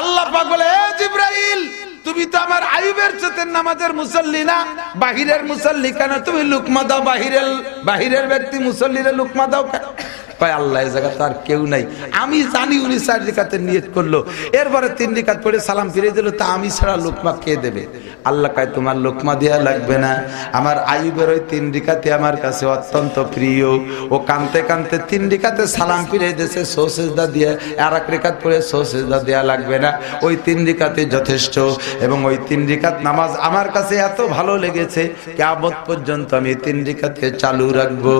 আল্লাহ পাক বলে, এ জিবরাইল, তুমি তো আমার আইয়ুবের সাথে নামাজের মুসল্লি না, বাহিরের মুসল্লি কেন? তুমি লুকমা দাও, বাহিরের ব্যক্তি মুসল্লিরে লুকমা দাও কেন? কয় আল্লাহ, এই জায়গা তো আর কেউ নাই, আমি জানি উনি 4 রাকাতের নিয়ত করলো, এরপরে 3 রাকাত পড়ে সালাম ফিরিয়ে দিল, তা আমি ছাড়া লুকমা কে দেবে? আল্লাহ কয়, তোমার লুকমা দেয়া লাগবে না, আমার আইয়ুবের ওই 3 রাকাতে আমার কাছে অত্যন্ত প্রিয়, ও কানতে কানতে 3 রাকাতে সালাম ফিরিয়ে দিয়েছে, সুজদা দিয়ে, আর 1 রাকাত পড়ে সুজদা দেয়া লাগবে না, ওই 3 রাকাতে যথেষ্ট। এবং ওই 3 রাকাত নামাজ আমার কাছে এত ভালো লেগেছে, কিয়ামত পর্যন্ত আমি 3 রাকাতকে চালু রাখবো।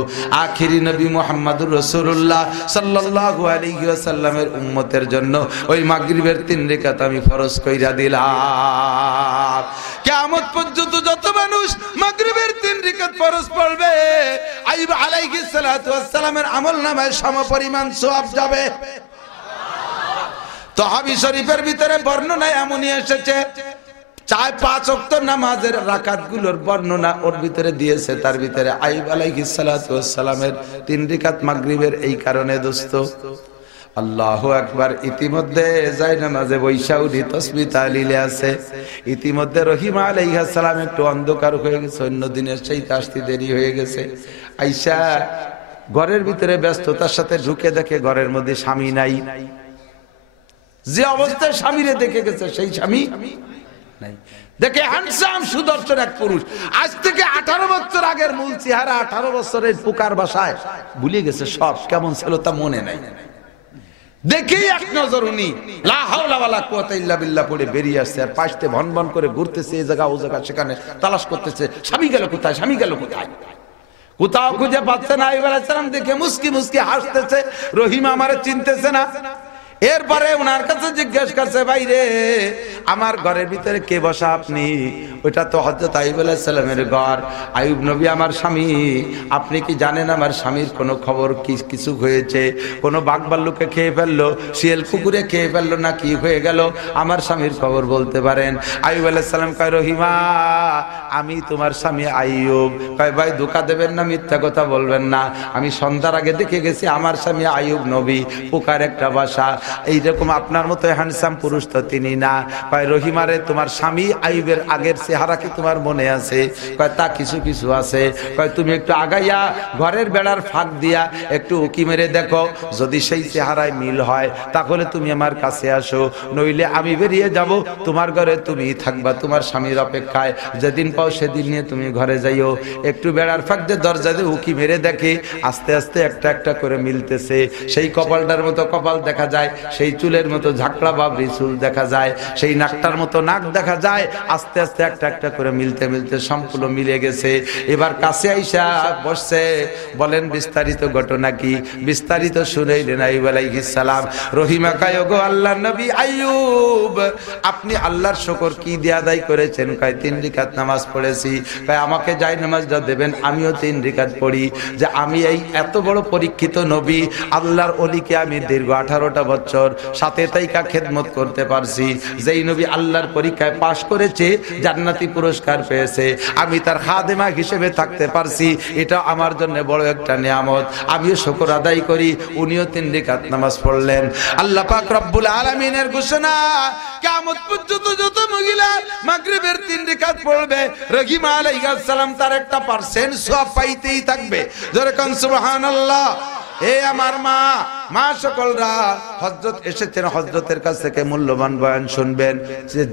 আখিরি নবী মুহাম্মদুর রাসূলুল্লাহ সাল্লাল্লাহু আলাইহি ওয়াসাল্লামের উম্মতের জন্য ওই মাগরিবের 3 রাকাত আমি ফরজ কইরা দিলাম। কিয়ামত পর্যন্ত যত মানুষ মাগরিবের 3 রাকাত ফরজ পড়বে, আইয়ুব আলাইহিস সালাতু ওয়াস সালামের আমলনামায় সমপরিমাণ সওয়াব যাবে। তহাবি শরীফের ভিতরে বর্ণনা এমনই এসেছে, 5 ওয়াক্ত নামাজের রাকাতগুলোর বর্ণনা ওর ভিতরে দিয়েছে, তার ভিতরে আইয়ুব আলাইহিস সালাতু ওয়াস সালামের 3 রাকাত মাগরিবের এই কারণে দোস্ত। আল্লাহু আকবার। ইতিমধ্যে জায়নামাজে বৈশা উঠি তাসবিহ তাহলিলে আছে, ইতিমধ্যে রহিমা আলাইহিস সালাম একটু অন্ধকার হয়ে গেছে, অন্য দিনের চাইতে আসতে দেরি হয়ে গেছে। আয়েশা ঘরের ভিতরে ব্যস্ততার সাথে ঢুকে দেখে ঘরের মধ্যে স্বামী নাই, যে অবস্থায় স্বামীরে দেখে গেছে সেই স্বামী নাই। দেখে হ্যান্ডসাম সুদর্শন এক পুরুষ, আজ থেকে 18 বছর আগের মূল চেহারা, 18 বছরের পুকার বাসায় ভুলে গেছে, সব কেমন ছিল তা মনে নাই। দেখেই এক নজর উনি লা হাওলা ওয়ালা কুওয়াতা ইল্লা বিল্লাহ পড়ে বেরিয়ে আসছে, আর পাশে ভনভন করে ঘুরতেছে, এই জায়গা ও জায়গা সেখানে তালাশ করতেছে, স্বামী গেল কোথায়, স্বামী গেল কোথায়, কোথাও খুঁজে পাচ্ছে না। আইয়ুব আলাইহিস সালাম দেখে মুস্কি মুস্কি হাসতেছে, রহিমা আমারে চিনতেছে না। এরপরে ওনার কাছে জিজ্ঞেস করছে, ভাই রে, আমার ঘরের ভিতরে কে বসা আপনি? ওটা তো হযরত আইয়ুব আলাইহিস সালামের ঘর। আইয়ুব নবী আমার স্বামী, আপনি কি জানেন আমার স্বামীর কোনো খবর, কিছু হয়েছে? কোনো বাঘ ভাল্লুকে খেয়ে ফেললো, শিয়াল কুকুরে খেয়ে ফেললো, না কি হয়ে গেল? আমার স্বামীর খবর বলতে পারেন? আইয়ুব আলাইহিস সালাম কয়, রহিমা, আমি তোমার স্বামী আইয়ুব। কয়, ভাই ধোঁকা দেবেন না, মিথ্যা কথা বলবেন না, আমি সন্ধ্যার আগে দেখে গেছি আমার স্বামী আইয়ুব নবী, পোকার একটা বাসা, এইরকম আপনার মতো হ্যান্ডসাম পুরুষ তো তিনি না। কয়, রহিমারে, তোমার স্বামী আইয়ুবের আগের চেহারা কি তোমার মনে আছে? কয়, তা কিছু কিছু আছে। কয়, তুমি একটু আগাইয়া ঘরের বেড়ার ফাঁক দিয়া একটু উকি মেরে দেখো, যদি সেই চেহারায় মিল হয় তাহলে তুমি আমার কাছে আসো, নইলে আমি বেরিয়ে যাব, তোমার ঘরে তুমি থাকবা তোমার স্বামীর অপেক্ষায়, যেদিন পাও সেদিন নিয়ে তুমি ঘরে যাইও। একটু বেড়ার ফাঁক দিয়ে দরজা দিয়ে উকি মেরে দেখে, আস্তে আস্তে একটা একটা করে মিলতেছে, সেই কপালটার মতো কপাল দেখা যায়, সেই চুলের মতো ঝাঁকড়া বাবরি চুল দেখা যায়, সেই নাকটার মতো নাক দেখা যায়, আস্তে আস্তে একটা একটা করে মিলতে মিলতে সম্পূর্ণ মিলে গেছে। এবার কাছে আইসা বসছে, বলেন বিস্তারিত ঘটনা কি? বিস্তারিত শুনাইলেন আইয়ুব আলাইহিস সালাম। রহিমা কয়, গো আল্লাহর নবী আইয়ুব, আপনি আল্লাহর শুকর কি দিয়ে আদায় করেছেন? কয়, 3 রাকাত নামাজ পড়েছি। কয়, আমাকে যাই নামাজটা দেবেন, আমিও 3 রাকাত পড়ি, যে আমি এই এত বড় পরীক্ষিত নবী, আল্লাহর ওলিকে আমি দীর্ঘ 18টা বছর সাথে তাইকা খেদমত করতে পারছি। যেই নবী আল্লাহর পরীক্ষায় পাশ করেছে, জান্নাতি পুরস্কার পেয়েছে, আমি তার খাদেমা হিসেবে থাকতে পারছি, এটা আমার জন্য বড় একটা নিয়ামত, আমিও শুকর আদায় করি। উনিও 3 রাকাত নামাজ পড়লেন। আল্লাহ পাক রব্বুল আলামিনের ঘোষণা, কিয়ামত পর্যন্ত যত মহিলা মাগরিবের 3 রাকাত পড়বে, রহিমা আলাইহিস সালাম তার একটা পার্সেন্ট সওয়াব পাইতেই থাকবে। জোরে কোন সুবহানাল্লাহ। এ আমার মা, মা সকলরা, হযরত এসেছেন, হযরতের কাছ থেকে মূল্যবান বয়ান শুনবেন।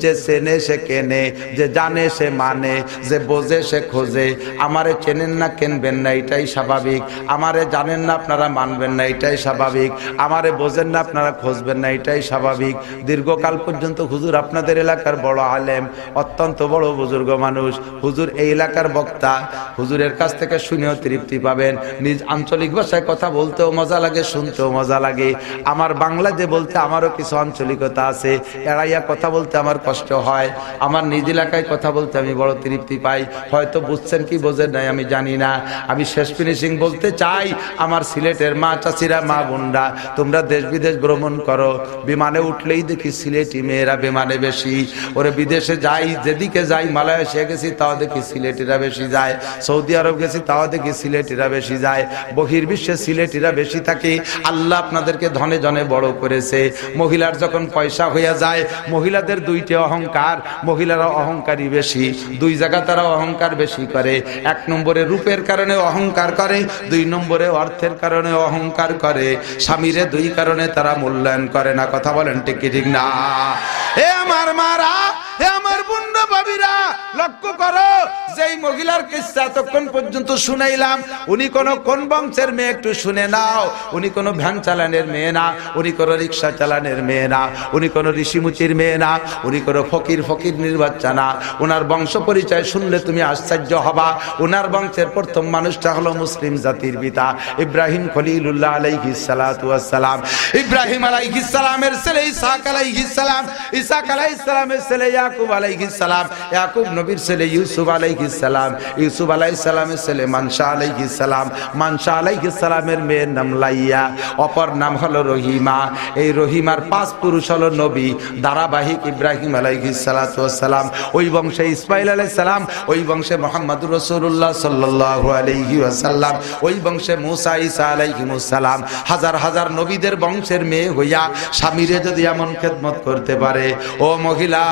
যে চেনে সে কেনে, যে জানে সে মানে, যে বোঝে সে খোঁজে। আমারে চেনেন না, কেনবেন না, এটাই স্বাভাবিক। আমারে জানেন না, আপনারা মানবেন না, এটাই স্বাভাবিক। আমারে বোঝেন না, আপনারা খুঁজবেন না, এটাই স্বাভাবিক। দীর্ঘকাল পর্যন্ত হুজুর আপনাদের এলাকার বড় আলেম, অত্যন্ত বড় বুজুর্গ মানুষ, হুজুর এই এলাকার বক্তা, হুজুরের কাছ থেকে শুনেও তৃপ্তি পাবেন। নিজ আঞ্চলিক ভাষায় কথা বলতেও মজা লাগে, শুনতেও মজা মজা লাগে। আমার বাংলাতে বলতে আমারও কিছু আঞ্চলিকতা আছে, এড়াইয়া কথা বলতে আমার কষ্ট হয়। আমার নিজ এলাকায় কথা বলতে আমি বড় তৃপ্তি পাই। হয়তো বুঝছেন কি বোঝেন নাই আমি জানি না। আমি শেষ ফিনিশিং বলতে চাই, আমার সিলেটের মা চাচিরা, মা বোনরা, তোমরা দেশ বিদেশ ভ্রমণ করো, বিমানে উঠলেই দেখি সিলেটি মেয়েরা বিমানে বেশি। ওরে বিদেশে যাই, যেদিকে যাই, মালয়েশিয়া গেছি তাও দেখি সিলেটিরা বেশি যায়, সৌদি আরব গেছি তাও দেখি সিলেটিরা বেশি যায়, বহির্বিশ্বে সিলেটিরা বেশি থাকে। আল্লাহ আপনাদেরকে ধনে ধনে বড় করেছে। মহিলার যখন পয়সা হইয়া যায়, মহিলাদের দুইটি অহংকার, মহিলারা অহংকারী বেশি। দুই জায়গা তারা অহংকার বেশি করে। এক নম্বরে রূপের কারণে অহংকার করে, দুই নম্বরে অর্থের কারণে অহংকার করে। স্বামীরে দুই কারণে তারা মূল্যায়ন করে না। কথা বলেন ঠিক কি ঠিক না? এ আমার মারা, হে আমার বন্ধু ভাবিরা, লক্ষ্য করো, যেই মহিলার কিস্সা এতক্ষণ পর্যন্ত শুনাইলাম, উনি কোন বংশের মেয়ে একটু শুনে নাও। উনি কোন ভ্যান চালানের মেয়ে না, উনি কোন রিক্সা চালানের মেয়ে না, উনি কোন ঋষিমুচির মেয়ে না, উনি কোন ফকির নির্বাচ্চা না। ওনার বংশ পরিচয় শুনলে তুমি আশ্চর্য হবা। ওনার বংশের প্রথম মানুষটা হলো মুসলিম জাতির পিতা ইব্রাহিম খলিলুল্লাহ আলাইহিস সালাতু ওয়াস সালাম। ইব্রাহিম আলাইহিস সালামের ছেলে ইসহাক আলাইহিস সালাম, ইসহাক আলাইহিস সালামের ছেলে ইয়াকুব আলাইহিস সালাম, ইয়াকুব নবীর ছেলে ইউসুফ আলাইহিস সালাম, ইউসুফ আলাইহিস সালামের ছেলে মানশা আলাইহিস সালাম, মানশা আলাইহিস সালামের মেয়ের নাম লাইয়া, অপর নাম হলো রহিমা। এই রহিমার 5 পুরুষ হলো নবী ধারাবাহিক। ইব্রাহিম আলাইহিস সালাতু ওয়াস সালাম, ওই বংশে ইসমাইল আলাইহিস সালাম, ওই বংশে মুহাম্মদুর রাসূলুল্লাহ সাল্লাল্লাহু আলাইহি ওয়াসাল্লাম, ওই বংশে মুসা ঈসা আলাইহিমুস সালাম। হাজার হাজার নবীদের বংশের মেয়ে হইয়া স্বামীরে যদি এমন খেদমত করতে পারে, ও মহিলা,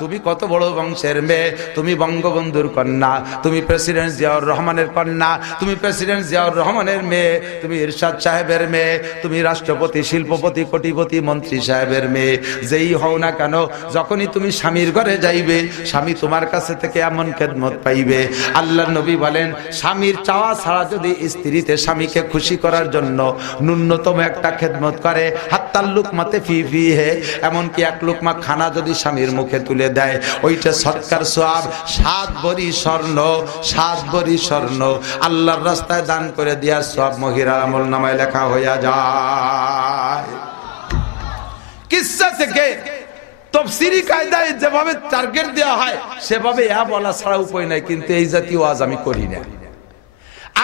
তুমি কত বড় বংশের মেয়ে। তুমি বঙ্গবন্ধুর কন্যা, তুমি প্রেসিডেন্ট জিয়াউর রহমানের কন্যা, তুমি প্রেসিডেন্ট জিয়াউর রহমানের মেয়ে, তুমি ইরশাদ সাহেবের মেয়ে, তুমি রাষ্ট্রপতি, শিল্পপতি, কোটিপতি, মন্ত্রী সাহেবের মেয়ে। যেই হও না কেন, যখনই তুমি স্বামীর ঘরে যাইবে, স্বামী তোমার কাছে থেকে এমন খেদমত পাইবে। আল্লাহর নবী বলেন, স্বামীর চাওয়া ছাড়া যদি স্ত্রীতে স্বামীকে খুশি করার জন্য ন্যূনতম একটা খেদমত করে, হাত্তাল লুকমাতে ফি ফি হে, এমনকি এক লুকমা খানা যদি স্বামীর মুখে তুলে দেয়, ওইটা সৎকার সওয়াব 7 ভরি স্বর্ণ, 7 ভরি স্বর্ণ আল্লাহর রাস্তায় দান করে দেওয়ার সওয়াব মহিলার আমলনামায় লেখা হইয়া যায়। কিসসা থেকে তাফসীরি কায়দায় যেভাবে টার্গেট দেওয়া হয়, সেভাবে ইয়া বলা ছাড়া উপায় নাই। কিন্তু এই জাতীয় ওয়াজ আমি করি না।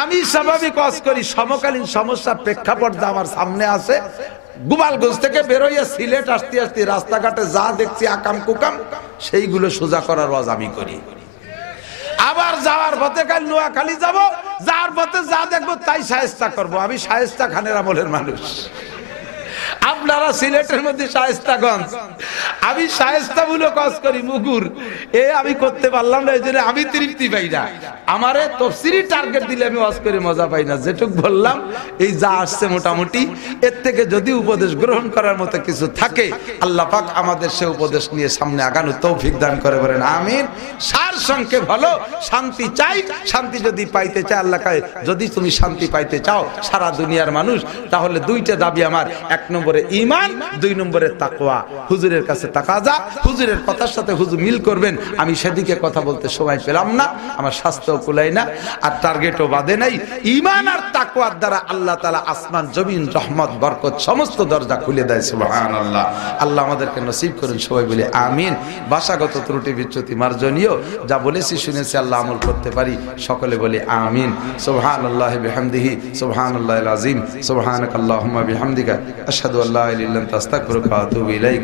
আমি স্বাভাবিক ওয়াজ করি। সমকালীন সমস্যা প্রেক্ষাপট আমার সামনে আছে। গোপালগঞ্জ থেকে বেরোইয়া সিলেট আসতে আসতে রাস্তাঘাটে যা দেখছি আকাম কুকাম, সেইগুলো সোজা করার ওয়াজ আমি করি। আবার যাওয়ার পথে কাল নোয়াখালী যাব, যাওয়ার পথে যা দেখবো তাই শায়েস্তা করব। আমি শায়েস্তা খানের আমলের মানুষ। আপনারা সিলেটের মধ্যে শায়েস্তাগঞ্জ, আমি শায়েস্তামূলক কাজ করি মুগুর। আমি করতে পারলাম না, এই জন্য আমি তৃপ্তি পাই না। আমারে তাফসীরি টার্গেট দিলে আমি ওয়াজ করে মজা পাই না। যেটুক বললাম, এই যা আসছে মোটামুটি, এর থেকে যদি উপদেশ গ্রহণ করার মতো কিছু থাকে, আল্লাহ পাক আমাদের সে উপদেশ নিয়ে সামনে আগানোর তৌফিক দান করে বলেন আমিন। সার সংক্ষেপ হলো, শান্তি চাই। শান্তি যদি পাইতে চাই, আল্লাহ কয়, যদি তুমি শান্তি পাইতে চাও সারা দুনিয়ার মানুষ, তাহলে 2টা দাবি আমার। 1 নম্বরে ঈমান, 2 নম্বরে তাকওয়া। হুজুরের কাছে তাকাজা, হুজুরের কথার সাথে হুজুর মিল করবেন। আমি সেদিকে কথা বলতে সময় পেলাম না, আমার স্বাস্থ্য কুলাই না, আর টার্গেটও বাদে নাই। ঈমান আর তাকওয়ার দ্বারা আল্লাহ তাআলা আসমান জমিন রহমত বরকত সমস্ত দরজা খুলে দেয়। সুবহানাল্লাহ। আল্লাহ আমাদেরকে নসিব করুন, সবাই বলে আমিন। ভাষাগত ত্রুটি বিচ্যুতি মার্জনীয়, যা বলেছি শুনেছি আল্লাহ আমল করতে পারি, সকলে বলে আমিন। সুবহানাল্লাহি বিহামদিহি, সুবহানাল্লাহিল আযীম, সুবহানাকাল্লাহুম্মা বিহামদিকা, আশহাদু আল্লা ইলাহা ইল্লা আনতা, আস্তাগফিরুকা ওয়া আতুবু ইলাইক।